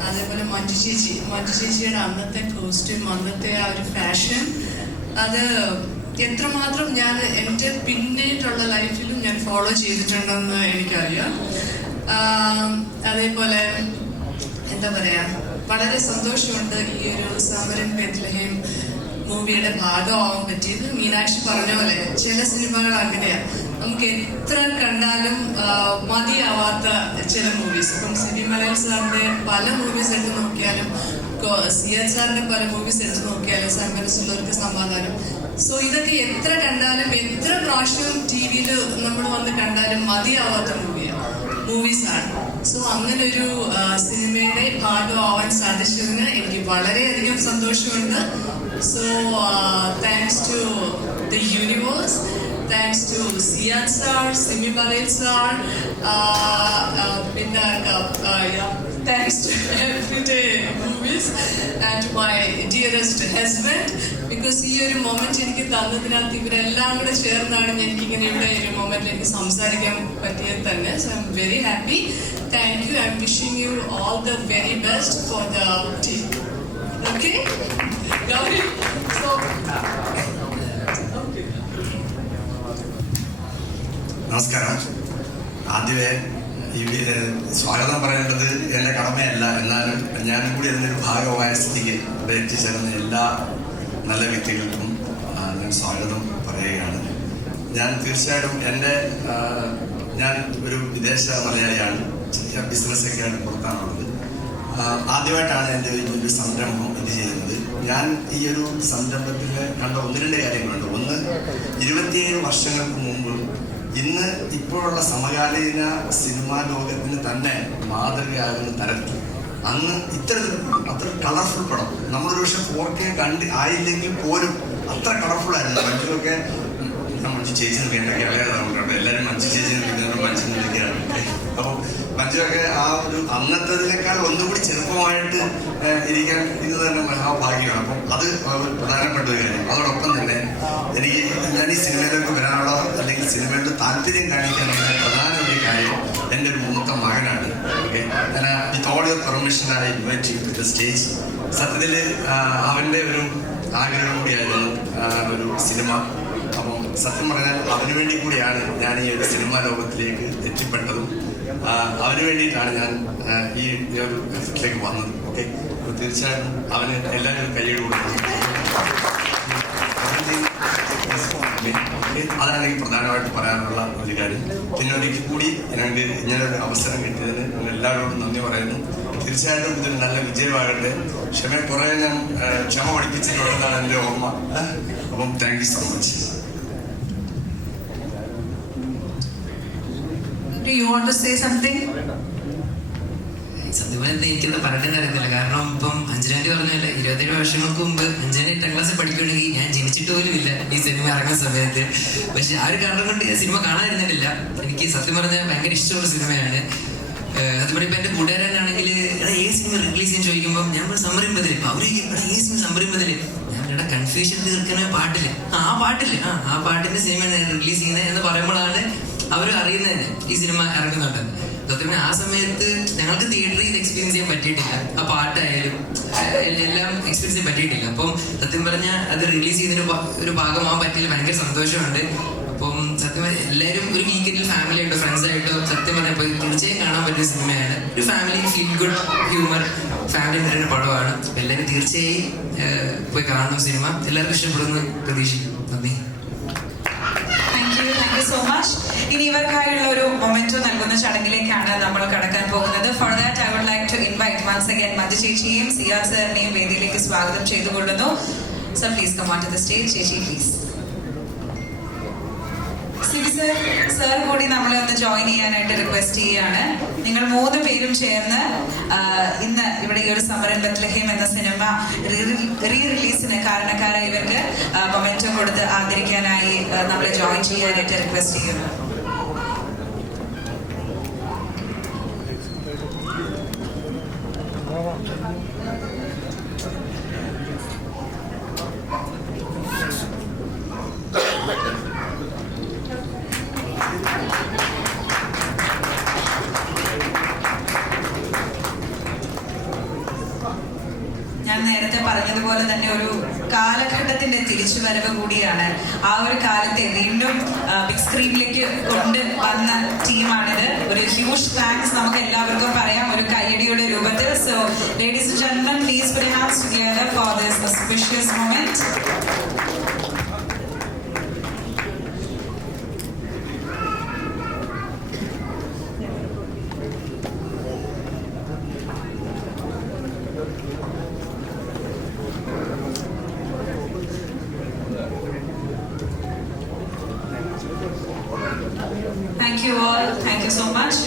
അതേപോലെ മഞ്ജു ചേച്ചിയുടെ അന്നത്തെ കോസ്റ്റ്യൂം, അന്നത്തെ ആ ഒരു ഫാഷൻ, അത് എത്രമാത്രം ഞാൻ എൻ്റെ പിന്നീടുള്ള ലൈഫിലും ഞാൻ ഫോളോ ചെയ്തിട്ടുണ്ടെന്ന് എനിക്കറിയാം. അതേപോലെ എന്താ പറയാ, വളരെ സന്തോഷമുണ്ട് ഈ ഒരു സമരം ബത്ലഹേം മൂവിയുടെ ഭാഗമാവാൻ പറ്റിയത്. മീനാക്ഷി പറഞ്ഞ പോലെ ചില സിനിമകൾ അങ്ങനെയാണ്, നമുക്ക് എത്ര കണ്ടാലും മതിയാവാത്ത ചില മൂവീസ്. ഇപ്പം സിബി മലയാൾ സാറിന്റെ പല മൂവീസ് എടുത്ത് നോക്കിയാലും, സിയാദ് സാറിന്റെ പല മൂവീസ് എടുത്ത് നോക്കിയാലും മനസ്സുള്ളവർക്ക് സമാധാനം. സോ ഇതൊക്കെ എത്ര കണ്ടാലും എത്ര പ്രാവശ്യം TV-യിൽ നമ്മൾ വന്ന് കണ്ടാലും മതിയാവാത്ത മൂവീസാണ്. സോ അങ്ങനെ ഒരു സിനിമയുടെ ഭാഗമാവാൻ സാധിച്ചതിന് എനിക്ക് വളരെയധികം സന്തോഷമുണ്ട്. So thanks to the universe, thanks to Sian sir, Simi Balil sir, thanks to Everyday Movies and to my dearest husband, because ഈ ഒരു മൊമെന്റ് എനിക്ക് തന്നതിനകത്ത് ഇവരെല്ലാം കൂടെ ചേർന്നാണ് എനിക്ക് ഇങ്ങനെ ഇവിടെ ഒരു മൊമെന്റിൽ എനിക്ക് സംസാരിക്കാൻ പറ്റിയത് തന്നെ. So I am very happy. Thank you. I M wishing you all the very best for the team. Okay Gauri. So നമസ്കാരം. ആദ്യമേ ഈ സ്വാഗതം പറയേണ്ടത് എൻ്റെ കടമയല്ല, എന്നാലും ഞാനും കൂടി അതിനൊരു ഭാഗമായ സ്ഥിതിക്ക് ഇവിടെ എത്തിച്ചേർന്ന എല്ലാ നല്ല വ്യക്തികൾക്കും ഞാൻ സ്വാഗതം പറയുകയാണ്. ഞാൻ തീർച്ചയായിട്ടും ഞാൻ ഒരു വിദേശ മലയാളിയാണ്, ചെറിയ ബിസിനസ്സൊക്കെയാണ് പുറത്താണുള്ളത്. ആദ്യമായിട്ടാണ് എൻ്റെ ഒരു സംരംഭം ഇത് ചെയ്യുന്നത്. ഞാൻ ഈ ഒരു സംരംഭത്തിൽ കണ്ട 1-2 കാര്യങ്ങളുണ്ട്. ഒന്ന്, 27 വർഷങ്ങൾക്ക് മുമ്പ് ഇന്ന് ഇപ്പോഴുള്ള സമകാലീന സിനിമാ ലോകത്തിന് തന്നെ മാതൃകയാകുന്ന തരത്തിൽ അന്ന് ഇത്തരത്തിൽ അത്ര കളർഫുൾ പടം നമ്മളൊരു പക്ഷെ 4K ആയില്ലെങ്കിൽ പോലും അത്ര കളർഫുൾ ആയിരുന്നു. മറ്റൊക്കെ മഞ്ജു ചേച്ചിന് വേണ്ടൊക്കെ ഇളയതാണ്. എല്ലാവരും മഞ്ജു ചേച്ചിനെ കൊണ്ട് മഞ്ജുവിനെ വിളിക്കുകയാണ്. അപ്പോൾ മഞ്ജുവൊക്കെ ആ ഒരു അന്നത്തതിനേക്കാൾ ഒന്നുകൂടി ചെറുപ്പമായിട്ട് ഇരിക്കാൻ ഇത് തന്നെ മഹാഭാഗ്യമാണ്. അപ്പം അത് പ്രധാനപ്പെട്ട ഒരു കാര്യം. അതോടൊപ്പം തന്നെ എനിക്ക് ഞാൻ ഈ സിനിമയിലേക്ക് വരാനുള്ള അല്ലെങ്കിൽ സിനിമയുടെ താല്പര്യം കാണിക്കാനുള്ള പ്രധാന ഒരു കാര്യം എൻ്റെ ഒരു മൂത്ത മകനാണ്. ഓക്കെ, ഞാൻ with all your permission I invite you to the stage. സത്യത്തിൽ അവൻ്റെ ഒരു ആഗ്രഹം കൂടിയായിരുന്നു ഒരു സിനിമ. അപ്പം സത്യം പറഞ്ഞാൽ അവന് വേണ്ടി കൂടിയാണ് ഞാൻ ഈ ഒരു സിനിമാ ലോകത്തിലേക്ക് എത്തിപ്പെട്ടതും അവന് വേണ്ടിയിട്ടാണ് ഞാൻ ഈ ഒരു എഫക്റ്റിലേക്ക് വന്നത്. ഓക്കെ, അപ്പോൾ തീർച്ചയായും അവന് എല്ലാവരും കൈയ്യടി കൊടുക്കുന്നു. അതാണ് എനിക്ക് പ്രധാനമായിട്ട് പറയാനുള്ള ഒരു കാര്യം. പിന്നെ ഒരിക്കൽ കൂടി ഞങ്ങൾക്ക് ഇങ്ങനൊരു അവസരം കിട്ടിയതിന് നിങ്ങൾ എല്ലാവരോടും നന്ദി പറയുന്നു. തീർച്ചയായിട്ടും ഇതൊരു നല്ല വിജയമാകട്ടെ. കുറേ ഞാൻ ക്ഷമ പഠിപ്പിച്ചിട്ടുണ്ടെന്നാണ് എൻ്റെ ഓർമ്മ. അപ്പം thank you so much. Do you want to say something? സത്യം പറഞ്ഞാൽ എനിക്കൊന്നും പറഞ്ഞിട്ട് അറിയത്തില്ല. കാരണം ഇപ്പം അഞ്ജനാന്റി പറഞ്ഞല്ലേ, 27 വർഷങ്ങൾക്ക് മുമ്പ് അഞ്ജന 8ാം ക്ലാസ്സിൽ പഠിക്കുകയാണെങ്കിൽ ഞാൻ ജനിച്ചിട്ട് പോലും ഇല്ല ഈ സിനിമ ഇറങ്ങുന്ന സമയത്ത്. പക്ഷെ ആ ഒരു കാരണം കൊണ്ട് ഞാൻ സിനിമ കാണാതിരുന്നിട്ടില്ല. എനിക്ക് സത്യം പറഞ്ഞാൽ ഭയങ്കര ഇഷ്ടമുള്ള സിനിമയാണ്. അതുപോലെ ഇപ്പം എൻ്റെ കൂട്ടുകാരനാണെങ്കിൽ എടാ ഏത് സിനിമ റിലീസ് ചെയ്യാൻ ചോദിക്കുമ്പോൾ ഞാൻ സംരംഭത്തിൽ അവർ എടാ ഏത് സിനിമ സംരംഭത്തിൽ ഞാൻ എടാ കൺഫ്യൂഷൻ തീർക്കുന്ന പാട്ടില് ആ പാട്ടിന്റെ സിനിമ റിലീസ് ചെയ്യുന്നത് എന്ന് പറയുമ്പോഴാണ് അവർ അറിയുന്നത് തന്നെ ഈ സിനിമ ഇറങ്ങുന്നുണ്ട്. സത്യം ആ സമയത്ത് ഞങ്ങൾക്ക് തിയേറ്ററിൽ ഇത് എക്സ്പീരിയൻസ് ചെയ്യാൻ പറ്റിയിട്ടില്ല. ആ പാട്ടായാലും എല്ലാം എക്സ്പീരിയൻസ് ചെയ്യാൻ പറ്റിയിട്ടില്ല. അപ്പം സത്യം പറഞ്ഞാൽ അത് റിലീസ് ചെയ്തതിന് ഒരു ഭാഗമാകാൻ പറ്റിയില്ല. ഭയങ്കര സന്തോഷമുണ്ട്. അപ്പം സത്യം പറഞ്ഞാൽ എല്ലാവരും ഒരു വീക്കെൻഡിൽ ഫാമിലി ആയിട്ടോ ഫ്രണ്ട്സ് ആയിട്ടോ സത്യം പറഞ്ഞാൽ പോയി തീർച്ചയായും കാണാൻ പറ്റിയ സിനിമയാണ്. ഒരു family feel good humour family നിറഞ്ഞ പടമാണ്. അപ്പം എല്ലാവരും തീർച്ചയായും പോയി കാണണം സിനിമ. എല്ലാവർക്കും ഇഷ്ടപ്പെടുമെന്ന് പ്രതീക്ഷിക്കുന്നു. നന്ദി. Thank you so much. ഇനി ഇവർക്കായുള്ള ഒരു മൊമെന്റോ നൽകുന്ന ചടങ്ങിലേക്കാണ് നമ്മൾ കടക്കാൻ പോകുന്നത്. For that I would like to invite once again Manju ചേച്ചിയെയും സിയാർ സാറിനെയും വേദിയിലേക്ക് സ്വാഗതം ചെയ്തുകൊള്ളുന്നു. Sir please come on to the stage. ചേച്ചി പ്ലീസ്. സർ കൂടി നമ്മളെ ഒന്ന് ജോയിൻ ചെയ്യാനായിട്ട് റിക്വസ്റ്റ് ചെയ്യുകയാണ്. നിങ്ങൾ 3 പേരും ചേർന്ന് ഇന്ന് ഇവിടെ ഈ ഒരു സമരൻ ബത്ലഹേം എന്ന സിനിമ റീ റിലീസിന് കാരണക്കാരായ ഇവർക്ക് മൊമെന്റോ കൊടുത്ത് ആദരിക്കാനായി നമ്മളെ ജോയിൻ ചെയ്യാനായിട്ട് റിക്വസ്റ്റ് ചെയ്യുന്നു. ഞാൻ നേരത്തെ പറഞ്ഞതുപോലെ തന്നെ ഒരു കാലഘട്ടത്തിന്റെ തിരിച്ചുവരവ് കൂടിയാണ്. ആ ഒരു കാലത്തെ വീണ്ടും ബിഗ് സ്ക്രീനിലേക്ക് കൊണ്ട് വന്ന ടീമാണിത്. ഒരു ഹ്യൂജ് താങ്ക്സ് നമുക്ക് എല്ലാവർക്കും പറയാം ഒരു കയ്യടിയുടെ രൂപത്തിൽ. So ladies and gentlemen, please put your hands together for this auspicious moment. Thank you all. Thank you so much.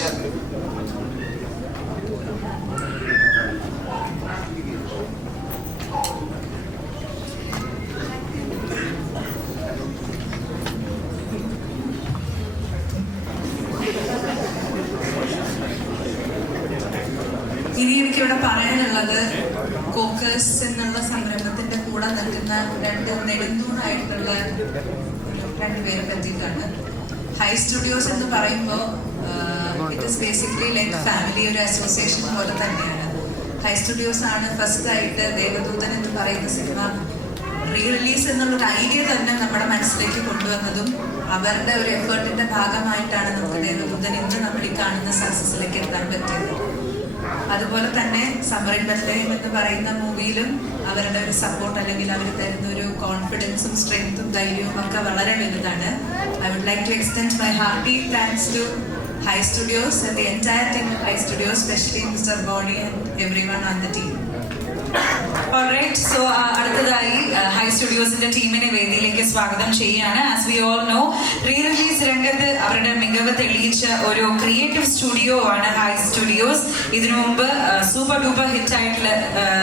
ഇനി എനിക്കിവിടെ പറയാനുള്ളത് കോക്കസ് എന്നുള്ള സംരംഭത്തിന്റെ കൂടെ നിൽക്കുന്ന 2 നെടുന്തൂണായിട്ടുള്ള 2 പേരെ പറ്റിയിട്ടാണ്. ഹൈ സ്റ്റുഡിയോസ് എന്ന് പറയുമ്പോൾ it is basically like family ഒരു അസോസിയേഷൻ പോലെ തന്നെയാണ്. ഹൈ സ്റ്റുഡിയോസ് ആണ് ഫസ്റ്റ് ആയിട്ട് ദേവദൂതൻ എന്ന് പറയുന്ന സിനിമ റീ റിലീസ് എന്നുള്ളൊരു ഐഡിയ തന്നെ നമ്മുടെ മനസ്സിലേക്ക് കൊണ്ടുവന്നതും അവരുടെ ഒരു എഫേർട്ടിന്റെ ഭാഗമായിട്ടാണ് നമുക്ക് ദേവദൂതൻ ഇന്ന് നമ്മൾ ഈ കാണുന്ന സക്സസിലേക്ക് എത്താൻ പറ്റിയത്. അതുപോലെ തന്നെ സമരൻ ബത്ലഹേം എന്ന് പറയുന്ന മൂവിയിലും അവരുടെ ഒരു സപ്പോർട്ട് അല്ലെങ്കിൽ അവർ തരുന്ന ഒരു കോൺഫിഡൻസും സ്ട്രെങ്ത്തും ധൈര്യവും ഒക്കെ വളരെ വലുതാണ്. I would like to extend my hearty thanks to High Studios and the entire team of High Studios, especially Mr. Bonnie and everyone on the team. Alright, so അടുത്തതായി ഹൈ സ്റ്റുഡിയോസിന്റെ ടീമിനെ വേദിയിലേക്ക് സ്വാഗതം ചെയ്യാണ്. As we all no, re release രംഗത്ത് അവരുടെ മികവ് തെളിയിച്ച ഒരു ക്രിയേറ്റീവ് സ്റ്റുഡിയോ ആണ് ഹൈ സ്റ്റുഡിയോസ്. ഇതിനു മുമ്പ് സൂപ്പർ ഡൂപ്പർ ഹിറ്റ് ആയിട്ടുള്ള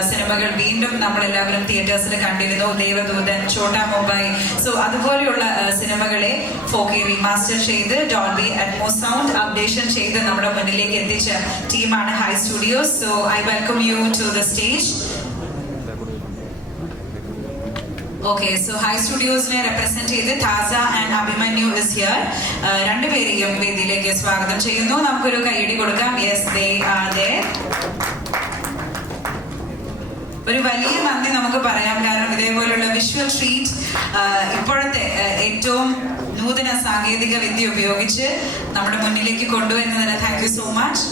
സിനിമകൾ വീണ്ടും നമ്മളെല്ലാവരും തിയേറ്റേഴ്സിൽ കണ്ടിരുന്നു. ദേവദൂതൻ, ഛോട്ടാ മുംബൈ. സോ അതുപോലെയുള്ള സിനിമകളെ 4K റീമാസ്റ്റർ ചെയ്ത് ഡോൾബി അറ്റ്മോസ് സൗണ്ട് അപ്ഡേഷൻ ചെയ്ത് നമ്മുടെ മുന്നിലേക്ക് എത്തിച്ച ടീമാണ് High Studios. So I welcome you to the stage. Okay, so High Studios-നെ represent ചെയ്ത് Thasa and Abhimanyu is here. രണ്ടുപേരെയും വേദിയിലേക്ക് സ്വാഗതം ചെയ്യുന്നു. നമുക്കൊരു കൈയടി കൊടുക്കാം. Yes, they are there. ഒരു വലിയ നന്ദി നമുക്ക് പറയാം. കാരണം ഇതേപോലുള്ള വിഷ്വൽ ട്രീറ്റ് ഇപ്പോഴത്തെ ഏറ്റവും നൂതന സാങ്കേതിക വിദ്യ ഉപയോഗിച്ച് നമ്മുടെ മുന്നിലേക്ക് കൊണ്ടുവരുന്നതിന് താങ്ക് യു സോ മച്ച്.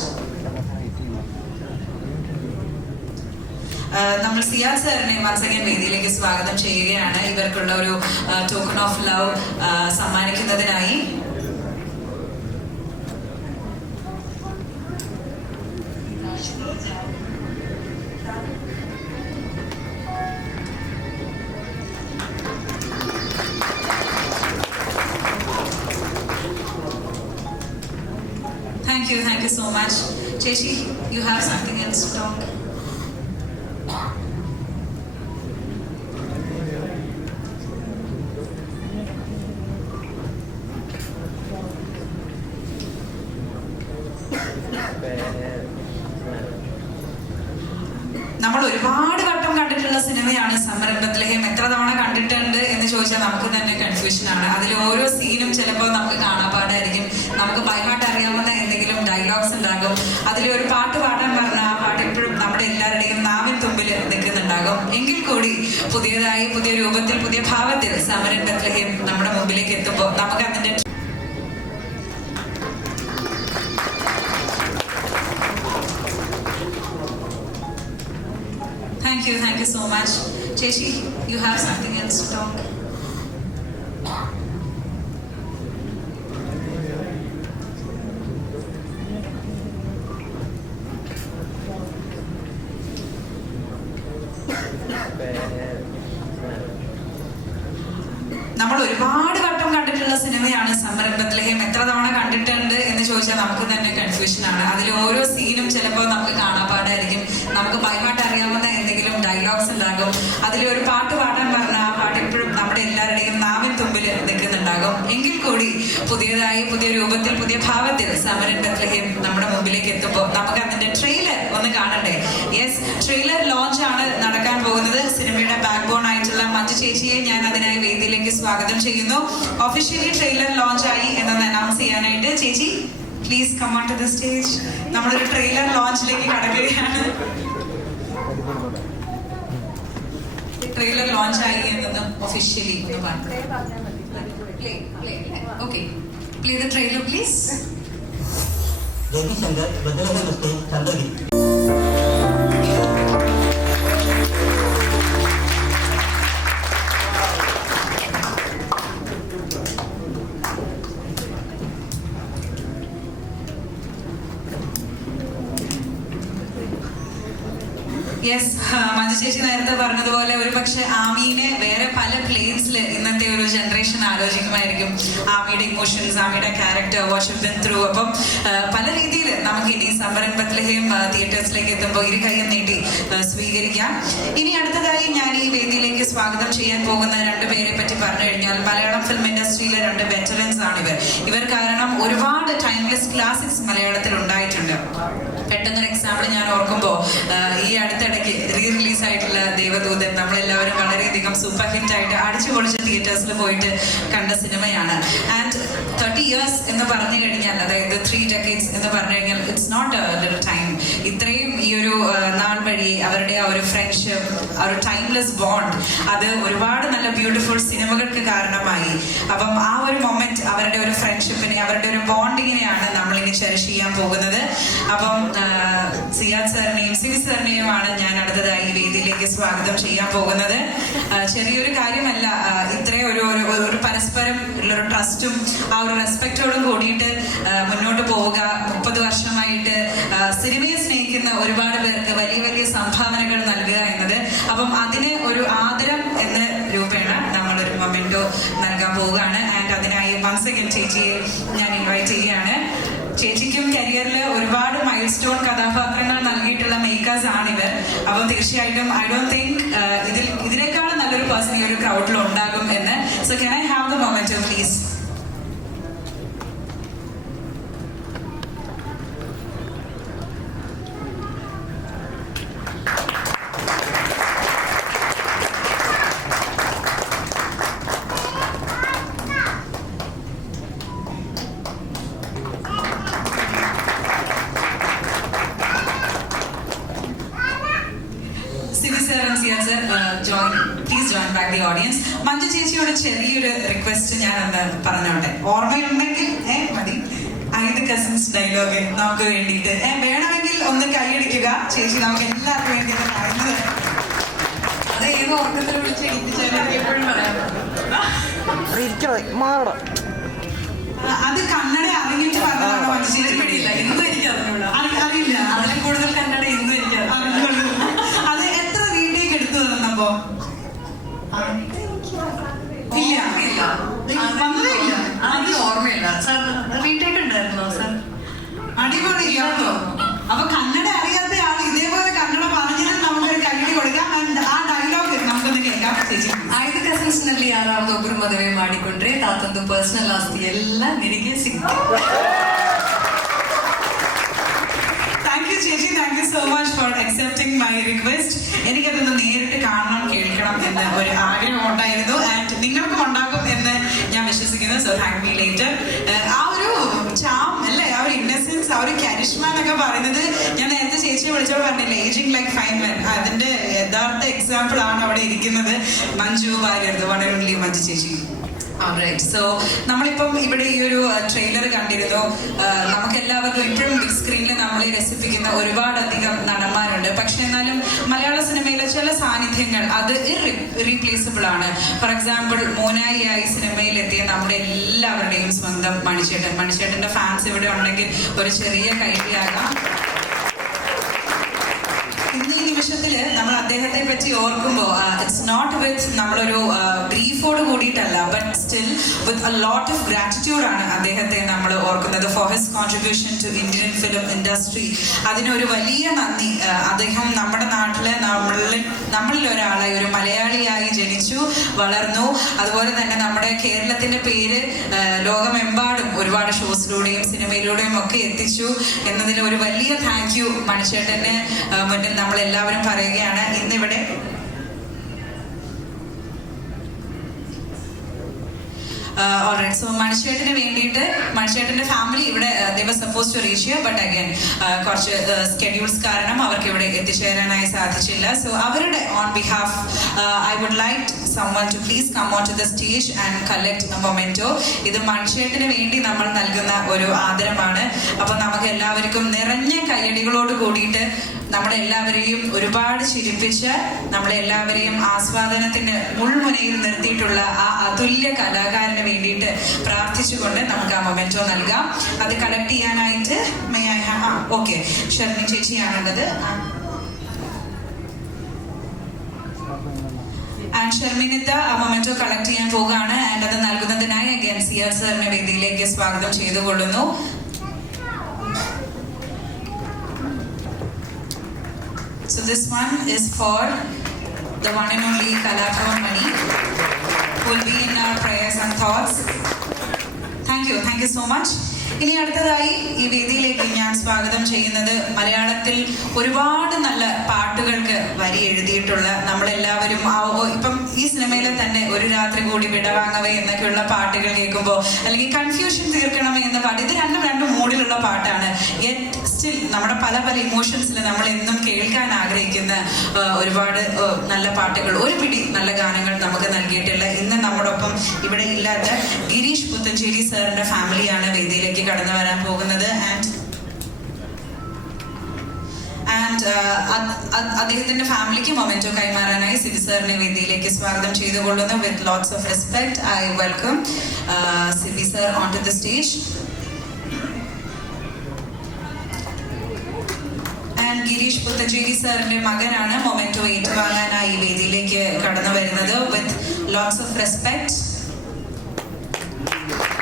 നമ്മൾ സിയാദ് സാറിനെ വൺസ് അഗൈൻ വേദിയിലേക്ക് സ്വാഗതം ചെയ്യുകയാണ്. ഇവർക്കുള്ള ഒരു ടോക്കൺ ഓഫ് ലവ് സമ്മാനിക്കുന്നതിനായി. Thank you so much. Cheshi, you have something else to talk? നമ്മൾ ഒരുപാട് വട്ടം കണ്ടിട്ടുള്ള സിനിമയാണ് സമരം ബത്ലഹേം. എത്ര തവണ കണ്ടിട്ടുണ്ട് എന്ന് ചോദിച്ചാൽ നമുക്ക് തന്നെ കൺഫ്യൂഷൻ ആണ്. അതിൽ ഓരോ സീനും ചിലപ്പോൾ നമുക്ക് കാണാപ്പാടായിരിക്കും. നമുക്ക് ബൈഹാർട്ട് അറിയാവുന്ന എന്തെങ്കിലും ഡയലോഗ്സ് ഉണ്ടാകും. അതിൽ ഒരു പാട്ട് പാടാൻ പറഞ്ഞാൽ ആ പാട്ട് എപ്പോഴും നമ്മുടെ എല്ലാവരുടെയും നാവിൻ തുമ്പിൽ നിൽക്കുന്നുണ്ടാകും. എങ്കിൽ കൂടി പുതിയതായി, പുതിയ രൂപത്തിൽ, പുതിയ ഭാവത്തിൽ സമരം ബത്ലഹേം നമ്മുടെ മുമ്പിലേക്ക് എത്തുമ്പോൾ നമുക്ക് അതിന്റെ Thank you so much. Cheshi, you have something else to talk? നമ്മൾ ഒരുപാട് വട്ടം കണ്ടിട്ടുള്ള സിനിമയാണ് സമരം ബത്ലഹേം. എത്ര തവണ കണ്ടിട്ടുണ്ട് എന്ന് ചോദിച്ചാൽ നമുക്ക് തന്നെ കൺഫ്യൂഷൻ ആണ്. അതിൽ ഓരോ സീനും ചിലപ്പോൾ നമുക്ക് കാണാപ്പാടായിരിക്കും. നമുക്ക് ബൈഹാർട്ട് അറിയാവുന്ന എന്തെങ്കിലും ഡയലോഗ്സ് ഉണ്ടാകും. അതിൽ ഒരു പാട്ട് പാടാൻ പറഞ്ഞാൽ ആ പാട്ട് എപ്പോഴും നമ്മുടെ എല്ലാവരുടെയും നാവിൻ തുമ്പിൽ നിൽക്കുന്നുണ്ടാകും. എങ്കിൽ കൂടി പുതിയതായി, പുതിയ രൂപത്തിൽ, പുതിയ ഭാവത്തിൽ സമരം ബത്ലഹേം നമ്മുടെ മുമ്പിലേക്ക് എത്തുമ്പോൾ നമുക്ക് അതിന്റെ ട്രെയിലർ ഒന്ന് കാണണ്ടേ? യെസ്, ട്രെയിലർ ലോഞ്ച് ആണ് നടക്കാൻ പോകുന്നത്. സിനിമയുടെ ബാക്ക് ബോൺ ആയിട്ടുള്ള മഞ്ജു ചേച്ചിയെ ഞാൻ അതിനായി വേദിയിലേക്ക് സ്വാഗതം ചെയ്യുന്നു. ഒഫീഷ്യലി ട്രെയിലർ ലോഞ്ച് ആയി എന്നൊന്ന് അനൗൺസ് ചെയ്യാനായിട്ട് ചേച്ചി please come on to the stage. നമ്മളൊരു ട്രെയിലർ ലോഞ്ചിലേക്ക് കടക്കുകയാണ്. ട്രെയിലർ ലോഞ്ച് ആയി എന്നത് ഒഫീഷ്യലി ഒന്ന് പറഞ്ഞു. Okay, play the trailer please. Ravishankar Bethlehem estate Chandragiri. Yes, Manju ചേച്ചി നേരത്തെ പറഞ്ഞതുപോലെ ഒരു പക്ഷെ ആമീനെ വേറെ പല പ്ലേസിൽ ഇന്നത്തെ ഒരു ജനറേഷൻ ആലോചിക്കുമായിരിക്കും. ആമിയുടെ ഇമോഷൻസ്, ആമിയുടെ character, what you been through. അപ്പം പല രീതിയിൽ നമുക്ക് ഇനി സമരം ബത്ലഹേം തിയേറ്റേഴ്സിലേക്ക് എത്തുമ്പോൾ ഇരു കൈയും നീട്ടി സ്വീകരിക്കാം. ഇനി അടുത്തതായി ഞാൻ ഈ വേദിയിലേക്ക് സ്വാഗതം ചെയ്യാൻ പോകുന്ന രണ്ടുപേരെ പറ്റി പറഞ്ഞു കഴിഞ്ഞാൽ മലയാളം ഫിലിം ഇൻഡസ്ട്രിയിലെ രണ്ട് വെറ്ററൻസ് ആണ് ഇവർ. ഇവർ കാരണം ഒരുപാട് ടൈംലെസ് ക്ലാസിക്സ് മലയാളത്തിൽ ഉണ്ടായിട്ടുണ്ട്. പെട്ടെന്നൊരു എക്സാമ്പിൾ ഞാൻ ഓർക്കുമ്പോൾ ഈ അടുത്തിടയ്ക്ക് റീ റിലീസ് ആയിട്ടുള്ള ദേവദൂതൻ നമ്മളെല്ലാവരും വളരെയധികം സൂപ്പർ ഹിറ്റ് ആയിട്ട് അടിച്ചു പൊളിച്ച് തിയേറ്റേഴ്സിൽ പോയിട്ട് കണ്ട സിനിമയാണ്. ആൻഡ് 30 years എന്ന് പറഞ്ഞു കഴിഞ്ഞാൽ, അതായത് 3 decades എന്ന് പറഞ്ഞു കഴിഞ്ഞാൽ it's not a little time. ഇത്രയും ഈ ഒരു നാൾ വഴി അവരുടെ ആ ഒരു ഫ്രണ്ട്ഷിപ്പ്, ആ ഒരു ടൈംലെസ് ബോണ്ട്, അത് ഒരുപാട് നല്ല ബ്യൂട്ടിഫുൾ സിനിമകൾക്ക് കാരണമായി. അപ്പം ആ ഒരു മൊമെന്റ്, അവരുടെ ഒരു ഫ്രണ്ട്ഷിപ്പിനെ, അവരുടെ ഒരു ബോണ്ടിങ്ങിനെയാണ് നമ്മളിനി ചെറിഷ് ചെയ്യാൻ പോകുന്നത്. അപ്പം സിയാദ് സാറിനെയും സിവി സാറിനെയുമാണ് ഞാൻ അടുത്തതായി വേദിയിലേക്ക് സ്വാഗതം ചെയ്യാൻ പോകുന്നത്. ചെറിയൊരു കാര്യമല്ല, ഇത്രയും ഒരു പരസ്പരം ഉള്ളൊരു ട്രസ്റ്റും ആ ഒരു റെസ്പെക്റ്റോടും കൂടിയിട്ട് മുന്നോട്ട് പോവുക. 30 വർഷമായിട്ട് സിനിമയെ സ്നേഹിക്കുന്ന ഒരുപാട് പേർക്ക് വലിയ വലിയ സംഭാവനകൾ നൽകുക എന്നത്. അപ്പം അതിന് ഒരു ആദരം എന്ന രൂപേണ നമ്മളൊരു മൊമെന്റോ നൽകാൻ പോവുകയാണ്. ആൻഡ് അതിനായി വൺസ് അഗൈൻ ചേച്ചിയെ ഞാൻ ഇൻവൈറ്റ് ചെയ്യുകയാണ്. ചേച്ചിക്കും കരിയറിൽ ഒരുപാട് മൈൽ സ്റ്റോൺ കഥാപാത്രങ്ങൾ നൽകിയിട്ടുള്ള മേക്കേഴ്സ് ആണിവർ. അപ്പം തീർച്ചയായിട്ടും ഐ ഡോണ്ട് തിങ്ക് ഇതിനേക്കാളും നല്ലൊരു പേഴ്സൺ ഈ ഒരു ക്രൗഡിൽ ഉണ്ടാകും എന്ന്. So can I have the memento please? Please join back the audience. Manju ചേച്ചിയോട് ചെറിയൊരു റിക്വസ്റ്റ് ഞാൻ ഒന്ന് പറഞ്ഞോട്ടെ, ഓർമ്മയുണ്ടെങ്കിൽ മതി. 5 കസിൻസ് ഡയലോഗ് നമുക്ക് വേണ്ടിയിട്ട് വേണമെങ്കിൽ ഒന്ന് കൈയടിക്കുക ചേച്ചി, നമുക്ക് എല്ലാവർക്കും വേണ്ടി പറയുന്നത്. അത് ഏത് ഓർക്കത്തിൽ വിളിച്ച് എഴുതിച്ചാലും എപ്പോഴും പറയാം. അത് കന്നഡ അറിഞ്ഞിട്ട് പറഞ്ഞതാണ് മഞ്ജു ചേച്ചി. പിടിയില്ല, ഇന്നും എനിക്ക് അറിഞ്ഞൂടാ. അറിയില്ല, അതിൽ കൂടുതൽ കന്നഡ ഇന്നും എനിക്ക് അറിഞ്ഞൂടാ. അത് എത്ര റീടേക്ക് എടുത്തു തന്നപ്പോ? ഓർമ്മയില്ല സാർ. റീടേക്ക് ഉണ്ടായിരുന്നോ സാർ? അടിപൊളി കേട്ടോ. അപ്പൊ കന്നഡ അറിയാത്ത ആൾ ഇതേപോലെ കന്നഡ പറഞ്ഞാൽ നമുക്കൊരു കൈയ്യടി കൊടുക്കാം. ആ ഡയലോഗ് നമുക്കൊന്ന് കേൾക്കാം ചേച്ചി. 5 ಕಸಿನ್ಸ್ನಲ್ಲಿ ಯಾರಾவது ಒಬ್ರು ಮದುವೆ ಮಾಡಿಕೊಂಡ್ರೆ ತಾತಂದು ಪರ್ಸನಲ್ ಆಸ್ತಿ ಎಲ್ಲ ನಿನಗೆ ಸಿಗುತ್ತೆ. താങ്ക് യു ചേച്ചി, thank you so much for accepting my request. എനിക്കതൊന്ന് നേരിട്ട് കാണണം, കേൾക്കണം എന്ന ഒരു ആഗ്രഹം ഉണ്ടായിരുന്നു. ആൻഡ് നിങ്ങൾക്കും ഉണ്ടാകും എന്ന് ഞാൻ വിശ്വസിക്കുന്നു. So thank me later. ആ ഒരു ചാം അല്ലേ, ആ ഒരു ഇന്നസെൻസ്, ആ ഒരു കരിഷ്മ എന്നൊക്കെ പറയുന്നത് ഞാൻ നേരത്തെ ചേച്ചിയെ വിളിച്ചപ്പോൾ പറഞ്ഞില്ലേ, ഏജിങ് ലൈക്ക് ഫൈൻ മെൻ. അതിന്റെ യഥാർത്ഥ എക്സാമ്പിൾ ആണ് അവിടെ ഇരിക്കുന്നത്. Manju Warrier, one and only Manju ചേച്ചി. സോ നമ്മളിപ്പം ഇവിടെ ഈ ഒരു ട്രെയിലർ കണ്ടിരുന്നു. നമുക്ക് എല്ലാവർക്കും ഇപ്പോഴും ബിഗ് സ്ക്രീനിൽ നമ്മളെ രസിപ്പിക്കുന്ന ഒരുപാടധികം നടന്മാരുണ്ട്. പക്ഷെ എന്നാലും മലയാള സിനിമയിലെ ചില സാന്നിധ്യങ്ങൾ അത് ഇറീപ്ലേസബിൾ ആണ്. ഫോർ എക്സാമ്പിൾ, മൂനായിയായി സിനിമയിലെത്തിയ നമ്മുടെ എല്ലാവരുടെയും സ്വന്തം മണിച്ചേട്ടൻ. മണിച്ചേട്ടന്റെ ഫാൻസ് ഇവിടെ ഉണ്ടെങ്കിൽ ഒരു ചെറിയ കൈയാകാം. ഇന്ന് ഈ നിമിഷത്തില് നമ്മൾ അദ്ദേഹത്തെ പറ്റി ഓർക്കുമ്പോൾ ഇറ്റ്സ് നോട്ട് വിത്ത് നമ്മളൊരു ഗ്രീഫോട് കൂടിയിട്ടല്ല, but still with a lot of gratitude ആണ് അദ്ദേഹത്തെ നമ്മൾ ഓർക്കുന്നത് for his contribution to Indian film industry. അതിനൊരു വലിയ നന്ദി. അദ്ദേഹം നമ്മുടെ നാട്ടില് നമ്മളിൽ ഒരാളായി, ഒരു മലയാളിയായി ജനിച്ചു വളർന്നു. അതുപോലെ തന്നെ നമ്മുടെ കേരളത്തിന്റെ പേര് ലോകമെമ്പാടും ഒരുപാട് ഷോസിലൂടെയും സിനിമയിലൂടെയും ഒക്കെ എത്തിച്ചു എന്നതിൽ ഒരു വലിയ താങ്ക് യു മണിച്ചേട്ടന് മുന്നിൽ നമ്മൾ എല്ലാവരും പറയുകയാണ് ഇന്നിവിടെ. സോ മണിച്ചേട്ടന് വേണ്ടിയിട്ട്, മണിച്ചേട്ടന്റെ ഫാമിലി ഇവിടെ they were supposed to reach here, but again കുറച്ച് സ്കെഡ്യൂൾസ് കാരണം അവർക്ക് ഇവിടെ എത്തിച്ചേരാനായി സാധിച്ചില്ല. സോ അവരുടെ on behalf I would like someone to please come onto the stage and collect a memento. ഇത് മണിച്ചേട്ടന് വേണ്ടി നമ്മൾ നൽകുന്ന ഒരു ആദരമാണ്. അപ്പൊ നമുക്ക് എല്ലാവർക്കും നിറഞ്ഞ കയ്യടികളോട് കൂടിയിട്ട് നമ്മളെല്ലാവരെയും ഒരുപാട് ചിരിപ്പിച്ച് നമ്മളെല്ലാവരെയും ആസ്വാദനത്തിന് മുൾമുനയിൽ നിർത്തിയിട്ടുള്ള ആ അതുല്യ കലാകാരന് വേണ്ടിയിട്ട് പ്രാർത്ഥിച്ചുകൊണ്ട് നമുക്ക് ആ മൊമെന്റോ നൽകാം. അത് കളക്ട് ചെയ്യാനായിട്ട് ഓക്കെ ഷർമി ചേച്ചിയാണുള്ളത്. ആൻഡ് ഷർമിനിത്ത ആ മൊമെന്റോ കളക്ട് ചെയ്യാൻ പോവുകയാണ്. ആൻഡ് അത് നൽകുന്നതിനായി അഗൈൻ സിയാർ സാറിനെ വേദിയിലേക്ക് സ്വാഗതം ചെയ്തുകൊള്ളുന്നു. So this one is for the one and only Kalabhavan Mani, who will be in our prayers and thoughts. Thank you so much. ഇനി അടുത്തതായി ഈ വേദിയിലേക്ക് ഞാൻ സ്വാഗതം ചെയ്യുന്നത് മലയാളത്തിൽ ഒരുപാട് നല്ല പാട്ടുകൾക്ക് വരി എഴുതിയിട്ടുള്ള നമ്മളെല്ലാവരും ഇപ്പം ഈ സിനിമയിലെ തന്നെ ഒരു രാത്രി കൂടി വിടവാങ്ങവേ എന്നൊക്കെയുള്ള പാട്ടുകൾ കേൾക്കുമ്പോൾ, അല്ലെങ്കിൽ കൺഫ്യൂഷൻ തീർക്കണമേ എന്ന പാട്ട്, ഇത് രണ്ട് മൂഡിലുള്ള പാട്ടാണ്. യെറ്റ് സ്റ്റിൽ നമ്മുടെ പല ഇമോഷൻസിൽ നമ്മൾ എന്നും കേൾക്കാൻ ആഗ്രഹിക്കുന്ന ഒരുപാട് നല്ല പാട്ടുകൾ, ഒരു പിടി നല്ല ഗാനങ്ങൾ നമുക്ക് നൽകിയിട്ടുള്ള ഇന്ന് നമ്മോടൊപ്പം ഇവിടെ ഇല്ലാത്ത ഗിരീഷ് പുത്തഞ്ചേരി സാറിന്റെ ഫാമിലിയാണ് വേദിയിലേക്ക് കടന്നു വരാൻ പോകുന്നത്. ആൻഡ് അദ്ദേഹത്തിന്റെ ഫാമിലിക്ക് മൊമെന്റോ കൈമാറാനായി സിബി സാറിനെ വേദിയിലേക്ക് സ്വാഗതം ചെയ്തുകൊള്ളുന്നു. With lots of respect I welcome Sibi sir on to the stage. And Girish Puthenchery സാറിന്റെ മകനാണ് മൊമെന്റോ ഏറ്റുവാങ്ങാനായി വേദിയിലേക്ക് കടന്നു വരുന്നത്. With lots of respect.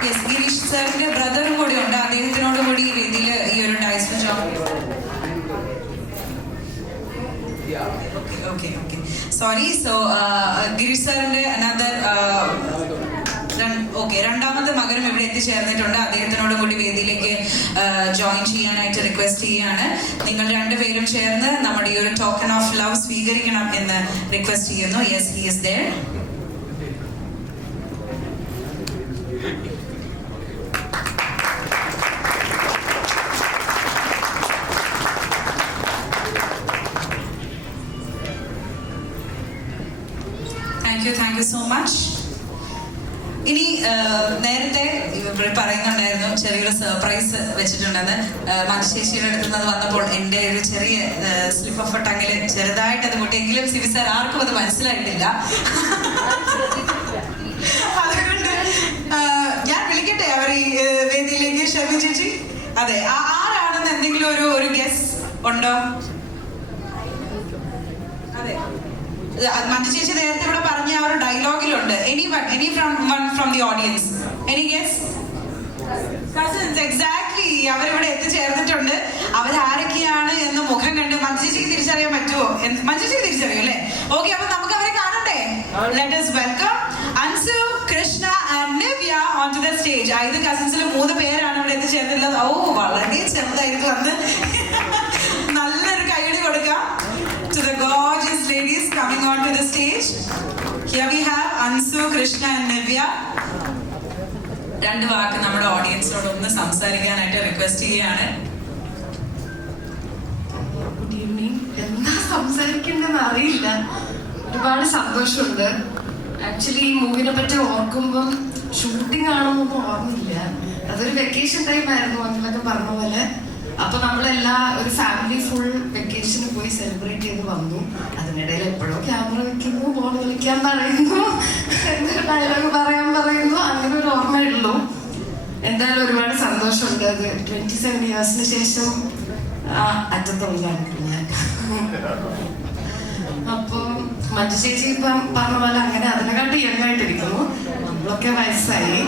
Yes, Girish സാറിന്റെ ബ്രദറും കൂടി ഉണ്ട്. അദ്ദേഹത്തിനോട് കൂടി ഈ വേദിയിൽ ഈ ഒരു ഡൈസ് ജോബ്. Okay sorry. സോ ഗിരീഷ് സാറിന്റെ അനദർ രണ്ടാമത്തെ മകനും ഇവിടെ എത്തിച്ചേർന്നിട്ടുണ്ട്. അദ്ദേഹത്തിനോട് കൂടി വേദിയിലേക്ക് ജോയിൻ ചെയ്യാനായിട്ട് റിക്വസ്റ്റ് ചെയ്യുകയാണ്. നിങ്ങൾ രണ്ടുപേരും ചേർന്ന് നമ്മുടെ ഈ ഒരു ടോക്കൺ ഓഫ് ലവ് സ്വീകരിക്കണം എന്ന് റിക്വസ്റ്റ് ചെയ്യുന്നു. Yes, he is there. Thank you so much. ഇനി നേരത്തെ ഇവിടെ പറയുന്നുണ്ടായിരുന്നു ചെറിയൊരു സർപ്രൈസ് വെച്ചിട്ടുണ്ടെന്ന്. മനുശേഷിയുടെ അടുത്ത് നിന്ന് വന്നപ്പോൾ എൻ്റെ ഒരു ചെറിയ സ്ലിപ്പ് ഓഫ് ടങ്ങില് ചെറുതായിട്ട് അത് കുട്ടിയെങ്കിലും സിബി സാർ ആർക്കും അത് മനസ്സിലായിട്ടില്ല. അതുകൊണ്ട് ഞാൻ വിളിക്കട്ടെ അവർ ഈ വേദിയിലേക്ക്. ഷമി ചേച്ചി, അതെ, ആരാണെന്ന് എന്തെങ്കിലും ഒരു ഗസ് ഉണ്ടോ? അതെ, മഞ്ജു ചേച്ചി നേരത്തെ ഇവിടെ പറഞ്ഞ ആ ഒരു ഡയലോഗിലുണ്ട്. Any from the audience, any guess? Cousins, exactly. അവരിവിടെ എത്തിച്ചേർന്നിട്ടുണ്ട്. അവരാരൊക്കെയാണ് എന്ന് മുഖം കണ്ട് മഞ്ജു ചേച്ചിക്ക് തിരിച്ചറിയാൻ പറ്റുമോ? മഞ്ജു ചേച്ചി തിരിച്ചറിയും അല്ലേ? ഓക്കെ, അപ്പൊ നമുക്ക് അവരെ കാണണ്ടേ? Let us welcome Ansu, Krishna and Nivya on to the stage. 5 കസിൻസിൽ 3 പേരാണ് ഇവിടെ എത്തിച്ചേർന്നിട്ടുള്ളത്. ഓ, വളരെ ചെറുതായിരിക്കും. അന്ന് നല്ലൊരു കൈയടി കൊടുക്കാം to the gorgeous ladies coming onto the stage. Here we have Ansu, Krishna and Nivya. രണ്ട് വാക്ക് നമ്മുടെ ഓഡിയൻസിനോട് ഒന്ന് സംസാരിക്കാനായിട്ട് റിക്വസ്റ്റ് ചെയ്യുകയാണ്. Good evening. എന്താ സംസാരിക്കേണ്ടതെന്ന് അറിയില്ല. ഒരുപാട് സന്തോഷമുണ്ട്. ആക്ച്വലി ഈ മൂവിനെ പറ്റി ഓർക്കുമ്പം ഷൂട്ടിംഗ് ആണെന്നൊന്നും ഓർമ്മയില്ല. അതൊരു വെക്കേഷൻ ടൈം ആയിരുന്നു അങ്ങനെയൊക്കെ പറഞ്ഞ പോലെ. അപ്പൊ നമ്മളെല്ലാ ഒരു ഫാമിലി ഫുൾ വെക്കേഷന് പോയി സെലിബ്രേറ്റ് ചെയ്ത് വന്നു. അതിനിടയിൽ എപ്പോഴും ക്യാമറ വെക്കുന്നു, ബോൾ കളിക്കാൻ പറയുന്നു, ഡയലോഗ് പറയാൻ പറയുന്നു, അങ്ങനെ ഒരു ഓർമ്മയുള്ളൂ. എന്തായാലും ഒരുപാട് സന്തോഷമുണ്ട്. അത് 27 ഇയേഴ്സിന് ശേഷം അറ്റത്തുള്ളതാണ് ഞാൻ. അപ്പൊ മഞ്ജു ചേച്ചി ഇപ്പം പറഞ്ഞ പോലെ അങ്ങനെ അതിനെക്കാട്ടി യങ്ങായിട്ടിരിക്കുന്നു. നമ്മളൊക്കെ വയസ്സായി.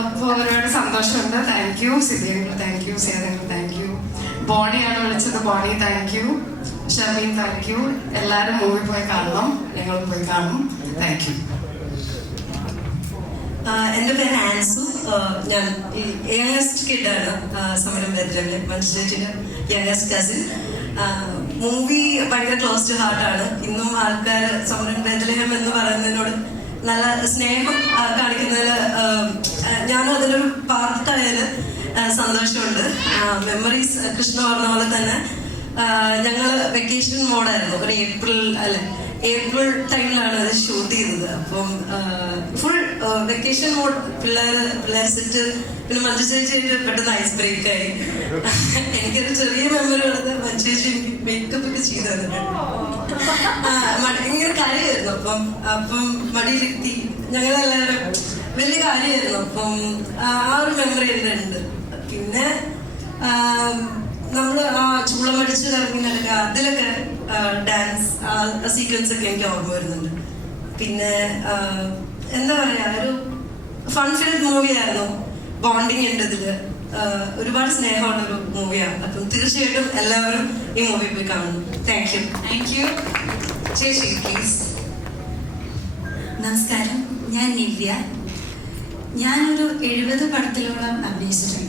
അപ്പൊ ഒരുപാട് സന്തോഷമുണ്ട്. താങ്ക് യു സിദ്ധിയങ്ങൾ, താങ്ക് യു സേതങ്ങൾ, താങ്ക് യു. ബോണിയാണ് വിളിച്ചത്. Bonnie thank you. Shameen thank you. എല്ലാവരും മൂവി പോയി കാണണം. ഞങ്ങൾ പോയി കാണും. Thank you. എൻ്റെ പേര് ആൻസു. ഞാൻ യങ്ങസ്റ്റ് കിഡാണ് സമരം ബേദ്രമിലെ മഞ്ജു ചേച്ചിയുടെ യങ്ങസ്റ്റ് കസിൻ. മൂവി ഭയങ്കര ക്ലോസ് ടു ഹാർട്ടാണ്. ഇന്നും ആൾക്കാർ സമരം ബേദ്രഹം എന്ന് പറയുന്നതിനോട് നല്ല സ്നേഹം കാണിക്കുന്നതിൽ ഞാനും അതിലൊരു പാർട്ടായാൽ സന്തോഷമുണ്ട്. മെമ്മറീസ് കൃഷ്ണ പറഞ്ഞ പോലെ തന്നെ ഞങ്ങൾ വെക്കേഷൻ മോഡായിരുന്നു. ഒരു ഏപ്രിൽ ടൈമിലാണ് അത് ഷൂട്ട് ചെയ്തത്. അപ്പം ഫുൾ വെക്കേഷൻ മോഡ്. പിള്ളേർ സെറ്റ്. പിന്നെ മഞ്ജു ചേച്ചിയായിട്ട് പെട്ടെന്ന് ഐസ് ബ്രേക്കായി. എനിക്കൊരു ചെറിയ മെമ്മറി ഉള്ളത്, മഞ്ജു ചേച്ചി എനിക്ക് മേക്കപ്പ് ഒക്കെ ചെയ്തു തന്നിട്ടുണ്ട്. ഇങ്ങനെ കാര്യമായിരുന്നു. അപ്പം മടിയിലെത്തി ഞങ്ങളെല്ലാവരും വലിയ കാര്യമായിരുന്നു. അപ്പം ആ ഒരു മെമ്മറി എൻ്റെ ഉണ്ട്. പിന്നെ നമ്മൾ ആ ചൂളം അടിച്ച് ഇറങ്ങി നടക്കുക, അതിലൊക്കെ ഡാൻസ് സീക്വൻസ് ഒക്കെ എനിക്ക് ഓർമ്മ വരുന്നുണ്ട്. പിന്നെ എന്താ പറയാ, ഒരു ഫൺ ഫിൽഡ് മൂവിയായിരുന്നു. ബോണ്ടിങ് ഉണ്ട് ഇതില്. ഒരുപാട് സ്നേഹമുള്ളൊരു മൂവിയാണ്. അപ്പം തീർച്ചയായിട്ടും എല്ലാവരും ഈ മൂവി പോയി കാണുന്നു. Thank you. Thank you. ചേച്ചി പ്ലീസ്. നമസ്കാരം, ഞാൻ നിവ്യ. ഞാനൊരു 70 പടത്തിലോളം അഭിനയിച്ചിട്ടുണ്ട്.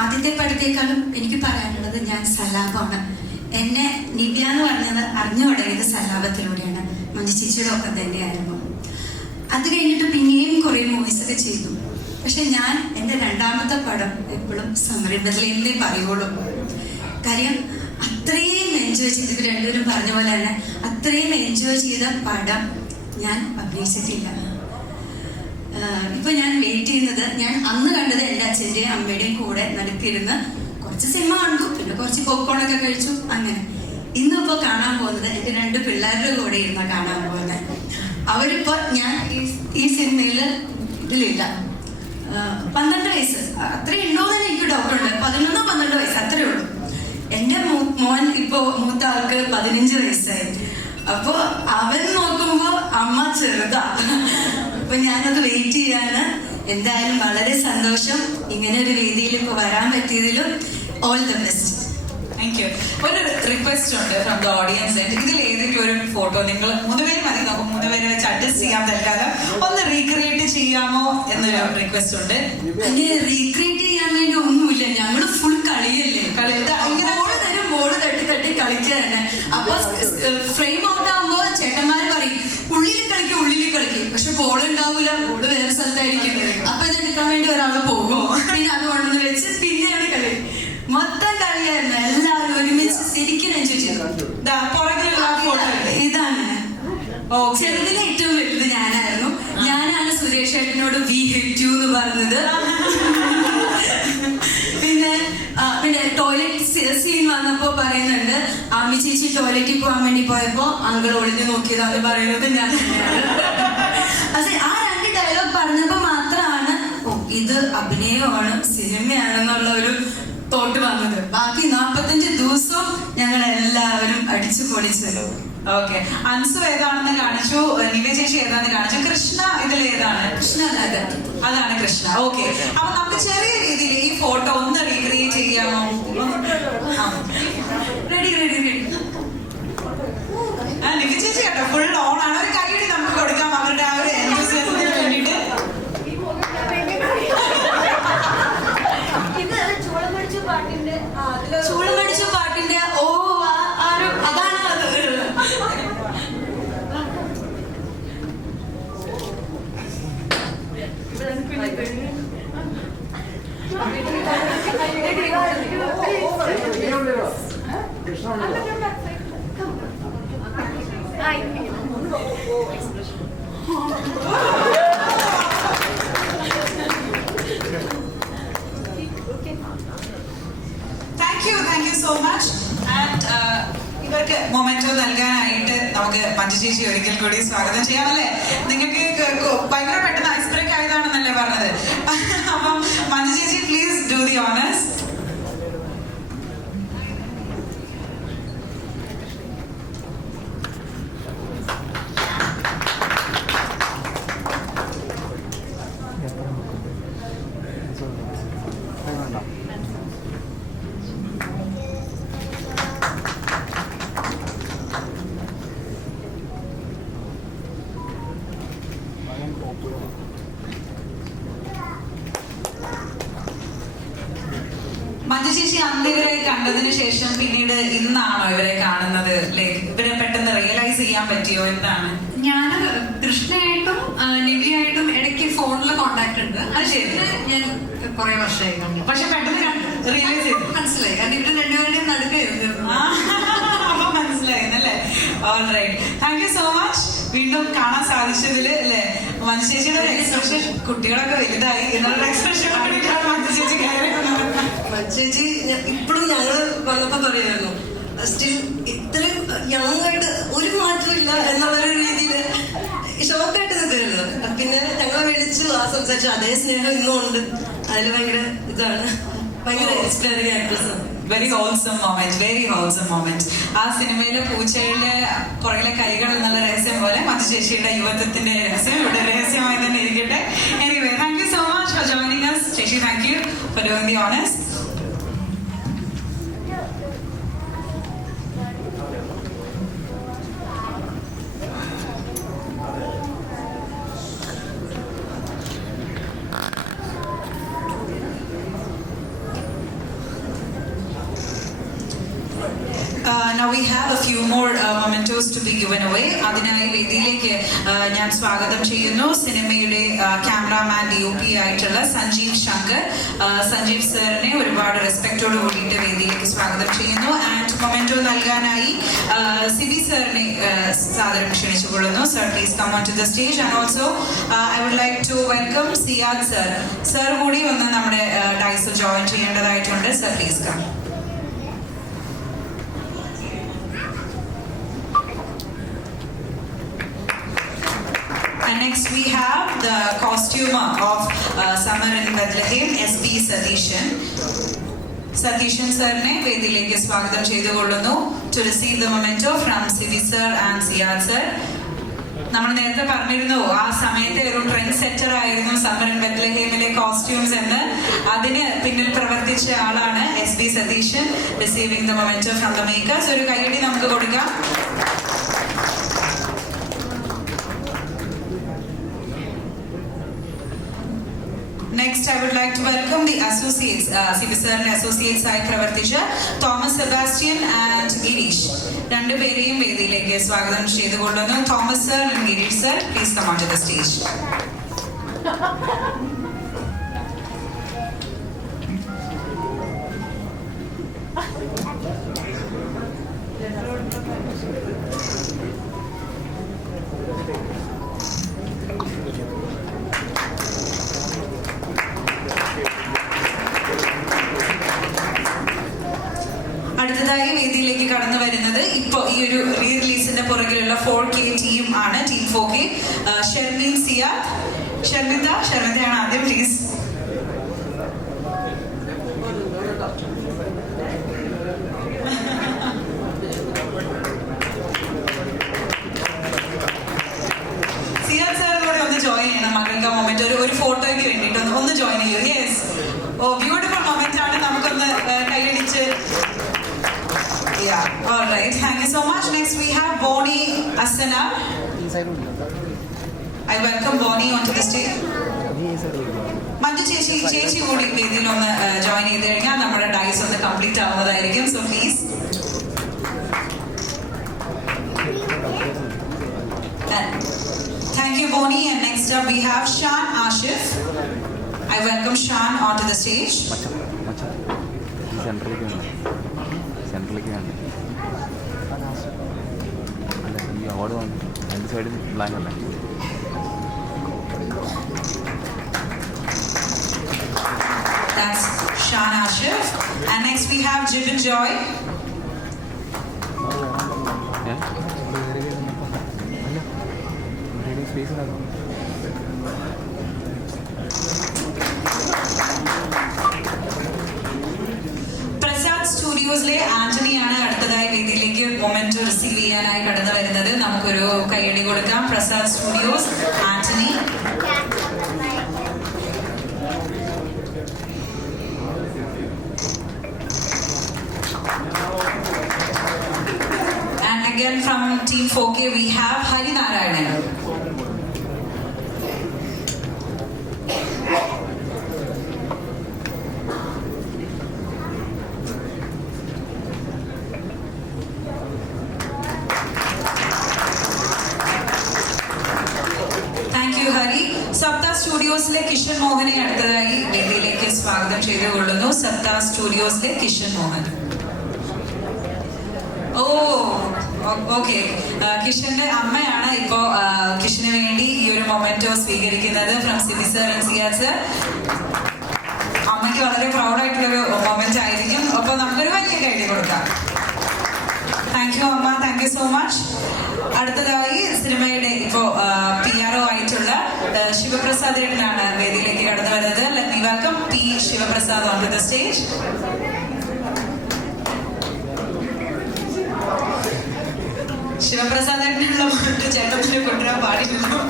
ആദ്യത്തെ പടത്തേക്കാളും എനിക്ക് പറയാനുള്ളത് ഞാൻ സലാപമാണ്. എന്നെ നിവ്യ എന്ന് പറഞ്ഞത് അറിഞ്ഞു തുടങ്ങിയത് സലാപത്തിലൂടെയാണ്. മഞ്ജു ചേച്ചിയുടെ ഒപ്പം തന്നെയായിരുന്നു. അത് കഴിഞ്ഞിട്ട് പിന്നെയും കുറേ മൂവീസൊക്കെ ചെയ്തു. പക്ഷെ ഞാൻ എൻ്റെ 2ാമത്തെ പടം എപ്പോഴും സമരബദലേ പറയുള്ളൂ. കാര്യം അത്രയും എൻജോയ് ചെയ്തിട്ട് രണ്ടുപേരും പറഞ്ഞ പോലെ തന്നെ അത്രയും എൻജോയ് ചെയ്ത പടം ഞാൻ അഭിനയിച്ചിട്ടില്ല. ഇപ്പൊ ഞാൻ വെയിറ്റ് ചെയ്യുന്നത്, ഞാൻ അന്ന് കണ്ടത് എൻ്റെ അച്ഛൻ്റെയും അമ്മയുടെയും കൂടെ നടുക്കിരുന്ന് കുറച്ച് സിനിമ കണ്ടു, പിന്നെ കുറച്ച് പോപ്കോണൊക്കെ കഴിച്ചു. അങ്ങനെ ഇന്നിപ്പോ കാണാൻ പോകുന്നത് എൻ്റെ 2 പിള്ളേരുടെ കൂടെ ഇരുന്ന കാണാൻ പോകുന്നത്. അവരിപ്പോ ഞാൻ ഈ സിനിമയിൽ ഇതിലില്ല. 12 വയസ്സ് അത്രേ ഉണ്ടോന്ന് തന്നെ എനിക്ക് ഡൗട്ടുണ്ട്. 11-12 വയസ്സ് അത്രേ ഉള്ളൂ. എൻ്റെ മോൻ ഇപ്പോ മൂത്ത ആൾക്ക് 15 വയസ്സായി. അപ്പൊ അവൻ നോക്കുമ്പോ അമ്മ ചെറുതാ. അപ്പൊ ഞാനത് വെയിറ്റ് ചെയ്യാണ്. എന്തായാലും വളരെ സന്തോഷം ഇങ്ങനെ ഒരു രീതിയിൽ ഇപ്പൊ വരാൻ പറ്റിയതിലും. All the best. Thank you. ഒരു റിക്വസ്റ്റ് ഉണ്ട് ഫ്രം ദ ഓഡിയൻസ്. ഇതിൽ ഏതെങ്കിലും ഒരു ഫോട്ടോ നിങ്ങൾ 3 പേര് മതി, നമുക്ക് 3 പേരെ വെച്ച് അഡ്ജസ്റ്റ് ചെയ്യാൻ തൽക്കാലം ഒന്ന് റീക്രിയേറ്റ് ചെയ്യാമോ എന്നൊരു റിക്വസ്റ്റ് ഉണ്ട്. അതിന് റീക്രിയേറ്റ് ചെയ്യാൻ വേണ്ടി ഒന്നുമില്ല, ഞങ്ങള് ഫുൾ കളിയല്ലേ. ബോർഡ് തട്ടി തട്ടി കളിക്കുക തന്നെ. അപ്പൊ ഫ്രെയിം ഔട്ട് ആകുമ്പോ ചേട്ടന്മാര് പറയും ഉള്ളിൽ കളിക്കും, പക്ഷെ ബോൾ ഉണ്ടാവൂല, ബോർഡ് വേറെ സ്ഥലത്തായിരിക്കും. അപ്പൊ ഇത് എടുക്കാൻ വേണ്ടി ഒരാൾ പോകും, പിന്നെ അത് കൊണ്ടുവന്ന് വെച്ച് പിന്നെയാണ് കളി. മൊത്തം കളിയായിരുന്നു. എല്ലാവരും ഒരുമിച്ച് ശരിക്കും എൻജോയ് ചെയ്തു. ഇതാണ് ചെറുതിലെ ഏറ്റവും വലുത് ഞാനായിരുന്നു. ഞാനാണ് സുരേഷ് ഏട്ടനോട് വി ഹേറ്റ് യു എന്ന് പറഞ്ഞത്. പിന്നെ ടോയ്ലറ്റ് സീൻ വന്നപ്പോ പറയുന്നുണ്ട്, ആമി ചേച്ചി ടോയ്ലറ്റിൽ പോകാൻ വേണ്ടി പോയപ്പോ അങ്കിൾ ഒളിഞ്ഞു നോക്കിയതാന്ന് പറയുന്നത് ഞാൻ തന്നെയാണ്. പക്ഷെ ആ 2 ഡയലോഗ് പറഞ്ഞപ്പോ മാത്രമാണ് ഇത് അഭിനയമാണ്, സിനിമയാണെന്നുള്ള ഒരു തോട്ട് വന്നത്. ബാക്കി 45 ദിവസം ഞങ്ങൾ എല്ലാവരും അടിച്ചു പൊളിച്ചു. ഓക്കെ, അൻസു ഏതാണെന്ന് കാണിച്ചു, നിവ്യ ചേച്ചി ഏതാണെന്ന് കാണിച്ചു, കൃഷ്ണ ഇതിൽ ഏതാണ്? കൃഷ്ണ അതാണ് കൃഷ്ണ. ഓക്കെ, അപ്പൊ നമുക്ക് ചെറിയ രീതിയിൽ ഈ ഫോട്ടോ ഒന്ന് റീക്രിയേറ്റ് ചെയ്യാമോ? റെഡി. നിവ്യ ചേച്ചി കേട്ടോ ഫുൾ ഓൺ ആണ്. ഒരു കൈയടി നമുക്ക് കൊടുക്കാം അവരുടെ ആ ഒരു എൻതൂസിയാസത്തിന് വേണ്ടിയിട്ട്. ചൂളമടിച്ച പാട്ടിന്റെ അതാണ് thank you so much. And ഇവർക്ക് മൊമെന്റോ നൽകാനായിട്ട് നമുക്ക് മഞ്ജു ചേച്ചി ഒരിക്കൽ കൂടി സ്വാഗതം ചെയ്യാം. അല്ലേ, നിങ്ങൾക്ക് ഭയങ്കര പെട്ടെന്ന് ഐസ് ബ്രേക്ക് ആയതാണെന്നല്ലേ പറഞ്ഞത്? അപ്പം മഞ്ജു ചേച്ചി please do the honours. Manju ചേച്ചി അന്ന് ഇവരെ കണ്ടതിന് ശേഷം പിന്നീട് ഇന്നാണോ ഇവരെ കാണുന്നത്? ഇവരെ പെട്ടെന്ന് റിയലൈസ് ചെയ്യാൻ പറ്റിയോ? എന്താണ്? ഞാൻ കൃഷ്ണയായിട്ടും നിവ്യയായിട്ടും ഇടയ്ക്ക് ഫോണിൽ കോണ്ടാക്ട് ഉണ്ട്. അത് ശരി, ഞാൻ കുറെ വർഷമായി കണ്ടു. പക്ഷെ പെട്ടെന്ന് റിയലൈസ് ചെയ്തു, മനസ്സിലായി. കാരണം ഇവര് രണ്ടുപേരുടെയും നടുക്കായിരുന്നു. അപ്പൊ മനസ്സിലായിരുന്നല്ലേ? Alright, thank you so much. വീണ്ടും കാണാൻ സാധിച്ചതില് അല്ലേ? മഞ്ജു ചേച്ചിയുടെ ഒരു എക്സ്പ്രഷൻ, കുട്ടികളൊക്കെ വലുതായി എന്നുള്ള എക്സ്പ്രഷൻ മഞ്ജു ചേച്ചി ചേച്ചി ഇപ്പോഴും ഞങ്ങള് വന്നപ്പോ പറയായിരുന്നു സ്റ്റിൽ ഇത്രയും യങ്ങായിട്ട് ഒരു മാറ്റവും ഇല്ല എന്നുള്ളൊരു രീതിയില് ഷോക്കായിട്ട് നിൽക്കരുത്. പിന്നെ ഞങ്ങളെ വിളിച്ചു ആ സംസാരിച്ചു, അതേ സ്നേഹം ഇന്നും ഉണ്ട്. അതിൽ ഭയങ്കര ഇതാണ്, ഭയങ്കര inspiring actress. Very wholesome moment. ആ സിനിമയിലെ പൂച്ചയുടെ പുറകിലെ കൈകൾ എന്നുള്ള രഹസ്യം പോലെ മഞ്ജു ചേച്ചിയുടെ യുവത്വത്തിന്റെ രഹസ്യം ഇവിടെ രഹസ്യമായി തന്നെ ഇരിക്കട്ടെ. Anyway, thank you so much for joining us. ചേച്ചി, thank you for doing the honours. Now we have a few more mementos to be given away. അതിനായി വേദിയിലേക്ക് ഞാൻ സ്വാഗതം ചെയ്യുന്നു സിനിമയുടെ ക്യാമറാമാൻ DOP ആയിട്ടുള്ള സഞ്ജീവ് ശങ്കർ. സഞ്ജീവ് സാറിനെ ഒരുപാട് റെസ്പെക്റ്റോട് കൂടിയിട്ട് വേദിയിലേക്ക് സ്വാഗതം ചെയ്യുന്നു. ആൻഡ് മൊമെന്റോ നൽകാനായി സിബി സാറിനെ സാദരം ക്ഷണിച്ചുകൊള്ളുന്നു. Sir, please come on to the stage. And also I would like to welcome Siyad sir. Sir കൂടി ഒന്ന് നമ്മുടെ ഡൈസിൽ ജോയിൻ ചെയ്യേണ്ടതായിട്ടുണ്ട്. Sir, please come. And next we have the costumer of Summer in Bethlehem, S.B. Satishan sirne vedilekku swagatham cheyidukolunu to receive the memento from Sivi sir and Siyad sir. നമ്മൾ നേരത്തെ പറഞ്ഞിരുന്നു ആ സമയത്തെ ഒരു ട്രെൻഡ് സെറ്റർ ആയിരുന്നു summer in ബെത്ലഹേമിലെ costumes എന്ന്. അതിന് പിന്നിൽ പ്രവർത്തിച്ച ആളാണ് S.B. Satheesan. Receiving the memento from the makers. ഒരു കൈയടി നമുക്ക് കൊടുക്കാം. Next, I would like to welcome the associates, Sivasar's associates ആയി പ്രവർത്തിച്ച തോമസ് സെബാസ്റ്റ്യൻ ആൻഡ് ഗിരീഷ്. രണ്ടുപേരെയും വേദിയിലേക്ക് സ്വാഗതം ചെയ്തുകൊള്ളുന്നു. Thomas sir and Girish sir, please come on to the stage. അടുത്തതായി വേദിയിലേക്ക് കടന്നു വരുന്നത് ഇപ്പൊ ഈ ഒരു റീ റിലീസിന്റെ പുറകിലുള്ള 4K ടീം ആണ്. Team 4K. ഷെർമിൻ സിയാദ്, ഷർമിതയാണ് ആദ്യം, പ്ലീസ്. സിയാദ് സാർ കൂടെ ഒന്ന് ജോയിൻ ചെയ്യണം. മകൾക്ക് മൊമെന്റ് ഒരു ഫോട്ടോയ്ക്ക് വേണ്ടിയിട്ട് ഒന്ന് ജോയിൻ ചെയ്യൂ. യെസ്, ഓ ബ്യൂട്ടിഫുൾ മൊമെന്റ് ആണ്. നമുക്കൊന്ന് കൈയടിച്ച്. Yeah, all right. Thank you so much. Next we have Bonnie Asana. I welcome Bonnie onto the stage. Manju ചേച്ചി കൂടി വേദിയിൽ ഒന്ന് ജോയിൻ ചെയ്ത് കഴിഞ്ഞാൽ നമ്മുടെ ഡൈസ് ഒന്ന് കംപ്ലീറ്റ് ആവുന്നതായിരിക്കും. So please. Thank you, Bonnie. And next up we have Shan Ashif. I welcome Shan onto the stage. സെൻട്രലിലേക്ക് വേണ്ട അല്ല ഈ അവാർഡ് വന്നു രണ്ട് സൈഡും ബ്ലാങ്ക് അല്ലേ. That's Shan Ashif. And next we have Jibin Joy. അല്ല സ്പേസ് ഉണ്ടാകും. സ്റ്റുഡിയോസിലെ ആന്റണിയാണ് അടുത്തതായി വേദിയിലേക്ക് മൊമെന്റോ റിസീവ് ചെയ്യാനായി കടന്നു വരുന്നത്. നമുക്കൊരു കൈയടി കൊടുക്കാം. Prasad studios, Antony. And again from Team 4K we have Hari Narayanan. Saptha സ്റ്റുഡിയോസിലെ കിഷൻ മോഹനെ അടുത്തതായി വേദിയിലേക്ക് സ്വാഗതം ചെയ്തുകൊള്ളുന്നു. സപ്ത സ്റ്റുഡിയോസിലെ കിഷൻ മോഹൻ. ഓ ഓക്കെ, കിഷന്റെ അമ്മയാണ് ഇപ്പോ കിഷന് വേണ്ടി ഈ ഒരു മൊമെന്റോ സ്വീകരിക്കുന്നത് from Sibi sir and Siyad sir. അമ്മയ്ക്ക് വളരെ പ്രൗഡായിട്ടുള്ളൊരു മൊമെന്റ് ആയിരിക്കും. അപ്പൊ നമുക്കൊരു വലിയ കൈഡി കൊടുക്കാം. താങ്ക് യു അമ്മ, താങ്ക് യു സോ മച്ച്. അടുത്തതായി സിനിമയുടെ ഇപ്പോ PRO ആയിട്ടുള്ള ശിവപ്രസാദ് ഏട്ടനാണ് വേദിയിലേക്ക് കടന്നു വരുന്നത്. Let me welcome P. Sivaprasad on to the stage. Sivaprasad ഏട്ടനുള്ള മൊമെന്റ് ചേട്ടത്തിന് കൊണ്ടുവരാൻ പാടില്ലല്ലോ.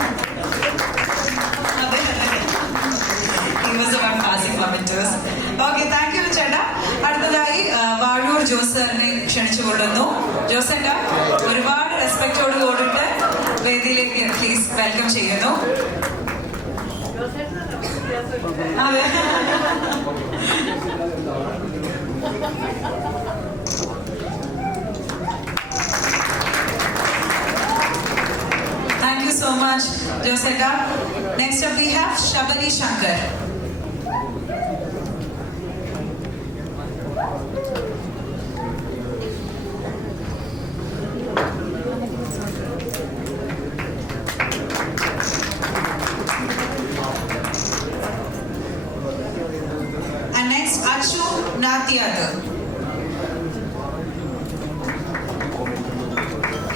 ഓക്കെ, താങ്ക് യു ചേട്ടാ. അടുത്തതായി വാഴൂർ ജോസ് സാറിനെ ക്ഷണിച്ചുകൊള്ളുന്നു. ജോസേട്ട ഒരുപാട് റെസ്പെക്റ്റോട് കൂടിയിട്ട് വേദിയിലേക്ക് പ്ലീസ് വെൽക്കം ചെയ്യുന്നു. അതെ, താങ്ക് യു സോ മച്ച് ജോസേട്ട. Next up we have Sabari Shankar. Natyada.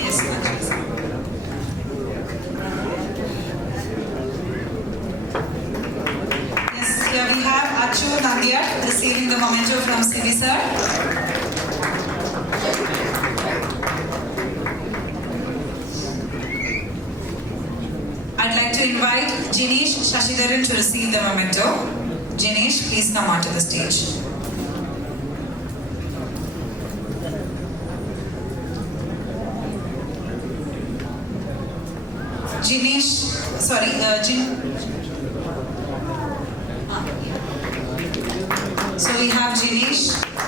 Yes, receiving the memento from CV sir. I'd like to invite Jinesh Shashidharan to receive the memento. Jinesh, please come onto the stage. Jinesh, sorry, So we have Jinesh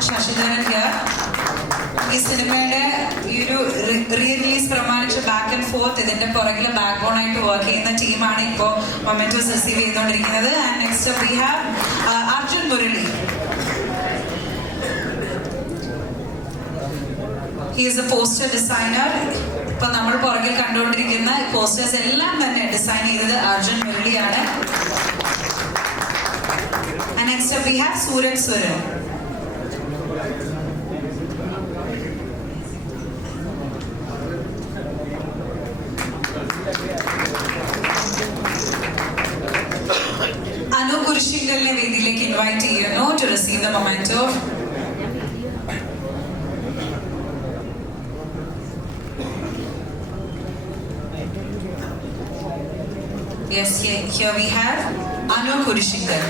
Shashidharan here. ഈ സിനിമയുടെ ഈ ഒരു re-release പ്രമാണിച്ച് back and fourth ഇതിന്റെ പുറകിലെ back bone ആയിട്ട് work ചെയ്യുന്ന ടീമാണ് ഇപ്പോൾ മൊമെന്റോസ് റിസീവ് ചെയ്തുകൊണ്ടിരിക്കുന്നത്. And next we have Arjun Murali. He is a poster designer. ഇപ്പൊ നമ്മൾ പുറകിൽ കണ്ടുകൊണ്ടിരിക്കുന്ന പോസ്റ്റേഴ്സ് എല്ലാം തന്നെ ഡിസൈൻ ചെയ്തത് അർജുൻ മുരളിയാണ്. And next we have Sooraj Suran. Anu കുരിശിങ്കലിനെ വേദിയിലേക്ക് ഇൻവൈറ്റ് ചെയ്യുന്നു to receive the memento. Yes, here we have Anu Kurishinkal.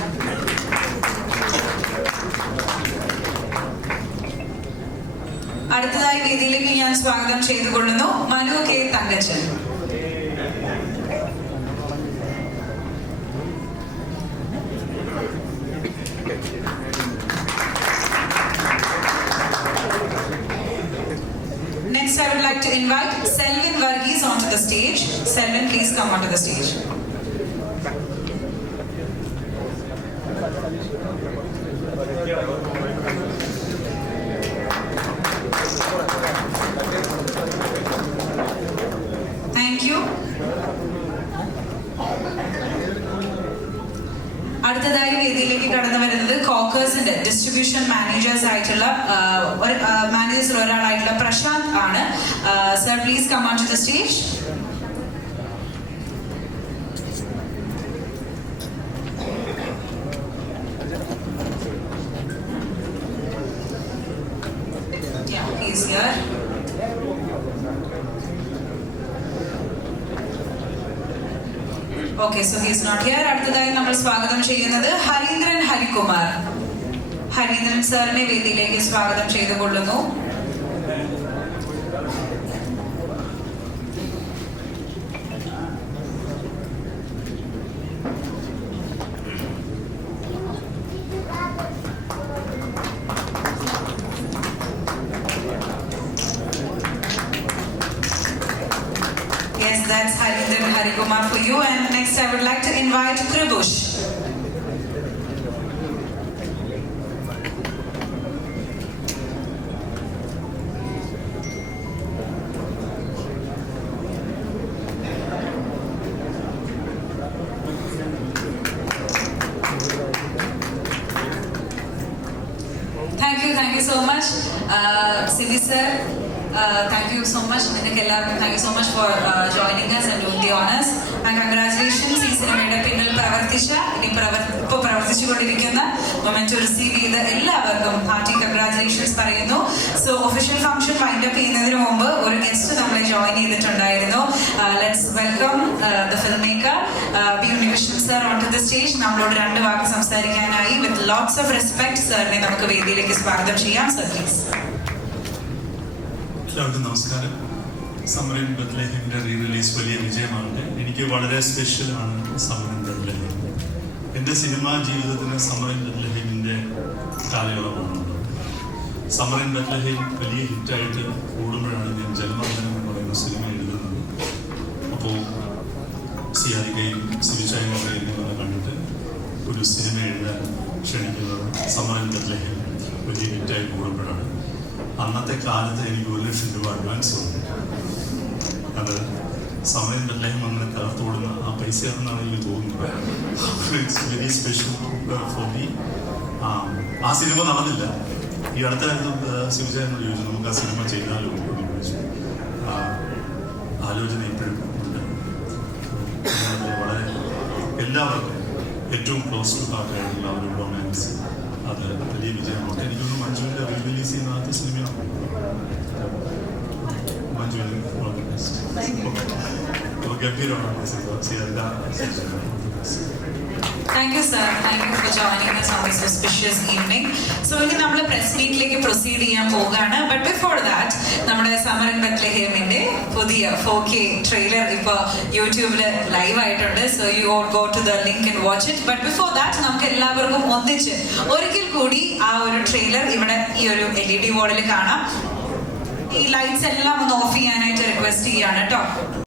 അടുത്തതായി വേദിയിലേക്ക് ഞാൻ സ്വാഗതം ചെയ്തുകൊള്ളുന്നു Manu K Thankachan. Next, I would like to invite Selvin Varghese onto the stage. Selvin, please come onto the stage. Thank you. അടുത്തതായി വേദിയിലേക്ക് കടന്നു വരുന്നത് കോക്കേഴ്സിന്റെ ഡിസ്ട്രിബ്യൂഷൻ മാനേജേഴ്സ് ആയിട്ടുള്ള മാനേജേഴ്സിൽ ഒരാളായിട്ടുള്ള പ്രശാന്ത് ആണ്. Sir, please come on to the stage. He's here. Okay, so he is not here. അടുത്തതായി നമ്മൾ സ്വാഗതം ചെയ്യുന്നത് ഹരീന്ദ്രൻ ഹരികുമാർ. ഹരീന്ദ്രൻ സാറിനെ വേദിയിലേക്ക് സ്വാഗതം ചെയ്തുകൊള്ളുന്നു. Yes, that's Harindran Harikumar for you. And next I would like to invite Kribush. Thank you so much, Siddhi sir. Thank you so much. Thank you so much for joining us and doing the honors. And congratulations. ഈ സിനിമയുടെ പിന്നിൽ പ്രവർത്തിച്ചുകൊണ്ടിരിക്കുന്ന memento receive ചെയ്ത എല്ലാവർക്കും hearty congratulations പറയുന്നു. So official function wind up ചെയ്യുന്നതിന് മുമ്പ് ഒരു guest നമ്മളെ ജോയിൻ ചെയ്തിട്ടുണ്ടായിരുന്നു. Let's welcome the film maker B Unnikrishnan sir on to the stage. നമ്മളോട് 2 വാക്ക് സംസാരിക്കാനായി വിത്ത് ലോട്ട്സ് ഓഫ് റെസ്പെക്ട് സാറിനെ നമുക്ക് വേദിയിലേക്ക് സ്വാഗതം ചെയ്യാം. Sir, please. എല്ലാവർക്കും നമസ്കാരം. സമർ ഇൻ ബത്ലഹേമിൻ്റെ റീ റിലീസ് വലിയ വിജയമാണ്. എനിക്ക് വളരെ സ്പെഷ്യലാണ് സമർ ഇൻ ബത്ലഹേം. എൻ്റെ സിനിമാ ജീവിതത്തിന് സമർ ഇൻ ബത്ലഹേമിൻ്റെ കാലയളവാണുള്ളത്. സമർ ഇൻ ബത്ലഹേം വലിയ ഹിറ്റായിട്ട് കൂടുമ്പോഴാണ് ഞാൻ ജന്മദിനം എന്ന് പറയുന്ന സിനിമ എഴുതുന്നത്. അപ്പോൾ സിയാരികയും സിവിച്ചായും എന്നിവരെ കണ്ടിട്ട് ഒരു സിനിമ എഴുതാൻ ക്ഷണിക്കുന്നത് സമർ ഇൻ ബത്ലഹേം വലിയ ഹിറ്റായി കൂടുമ്പോഴാണ്. അന്നത്തെ കാലത്ത് എനിക്ക് 1 ലക്ഷം രൂപ അഡ്വാൻസ് വന്നു. അത് സമയം ബത്ലഹേം അങ്ങനെ തകർത്തോടുന്ന ആ പൈസയാണെന്നാണ് എനിക്ക് തോന്നുന്നത്. It's very special for me. ആ സിനിമ നടന്നില്ല. ഈ അടുത്ത കാലത്ത് ശിവചാരനോട് ചോദിച്ചു, നമുക്ക് ആ സിനിമ ചെയ്താലോ എന്ന് ചോദിച്ചു. ആലോചന ഇപ്പോഴും ഉണ്ട്. വളരെ എല്ലാവർക്കും ഏറ്റവും ക്ലോസ് ടു ഹാർട്ടായിട്ടുള്ള ഒരു റൊമാൻസ് അത് വലിയ വിജയമാണ്. എനിക്കൊന്ന് മഞ്ജുവിൻ്റെ റിലീസ് ചെയ്യുന്ന ആദ്യ സിനിമയാണ്. മഞ്ജുവിന് ഗംഭീരമാണ് cinema. Thank you, sir. Thank you for joining us on this auspicious evening. So, ഇനി നമ്മൾ പ്രസ് മീറ്റിലേക്ക് പ്രൊസീഡ് ചെയ്യാൻ പോവുകയാണ്. ബട്ട് ബിഫോർ ദാറ്റ് നമ്മുടെ സമരൻ ബത്ലഹേമിന്റെ പുതിയ 4K ട്രെയിലർ ഇപ്പോൾ യൂട്യൂബിൽ ലൈവ് ആയിട്ടുണ്ട്. So you all go to the link and watch it. But before that നമുക്ക് എല്ലാവർക്കും ഒന്നിച്ച് ഒരിക്കൽ കൂടി ആ ഒരു ട്രെയിലർ ഇവിടെ ഈ ഒരു LED ബോർഡിൽ കാണാം. ഈ ലൈറ്റ്സ് എല്ലാം ഒന്ന് ഓഫ് ചെയ്യാനായിട്ട് റിക്വസ്റ്റ് ചെയ്യാണ് കേട്ടോ.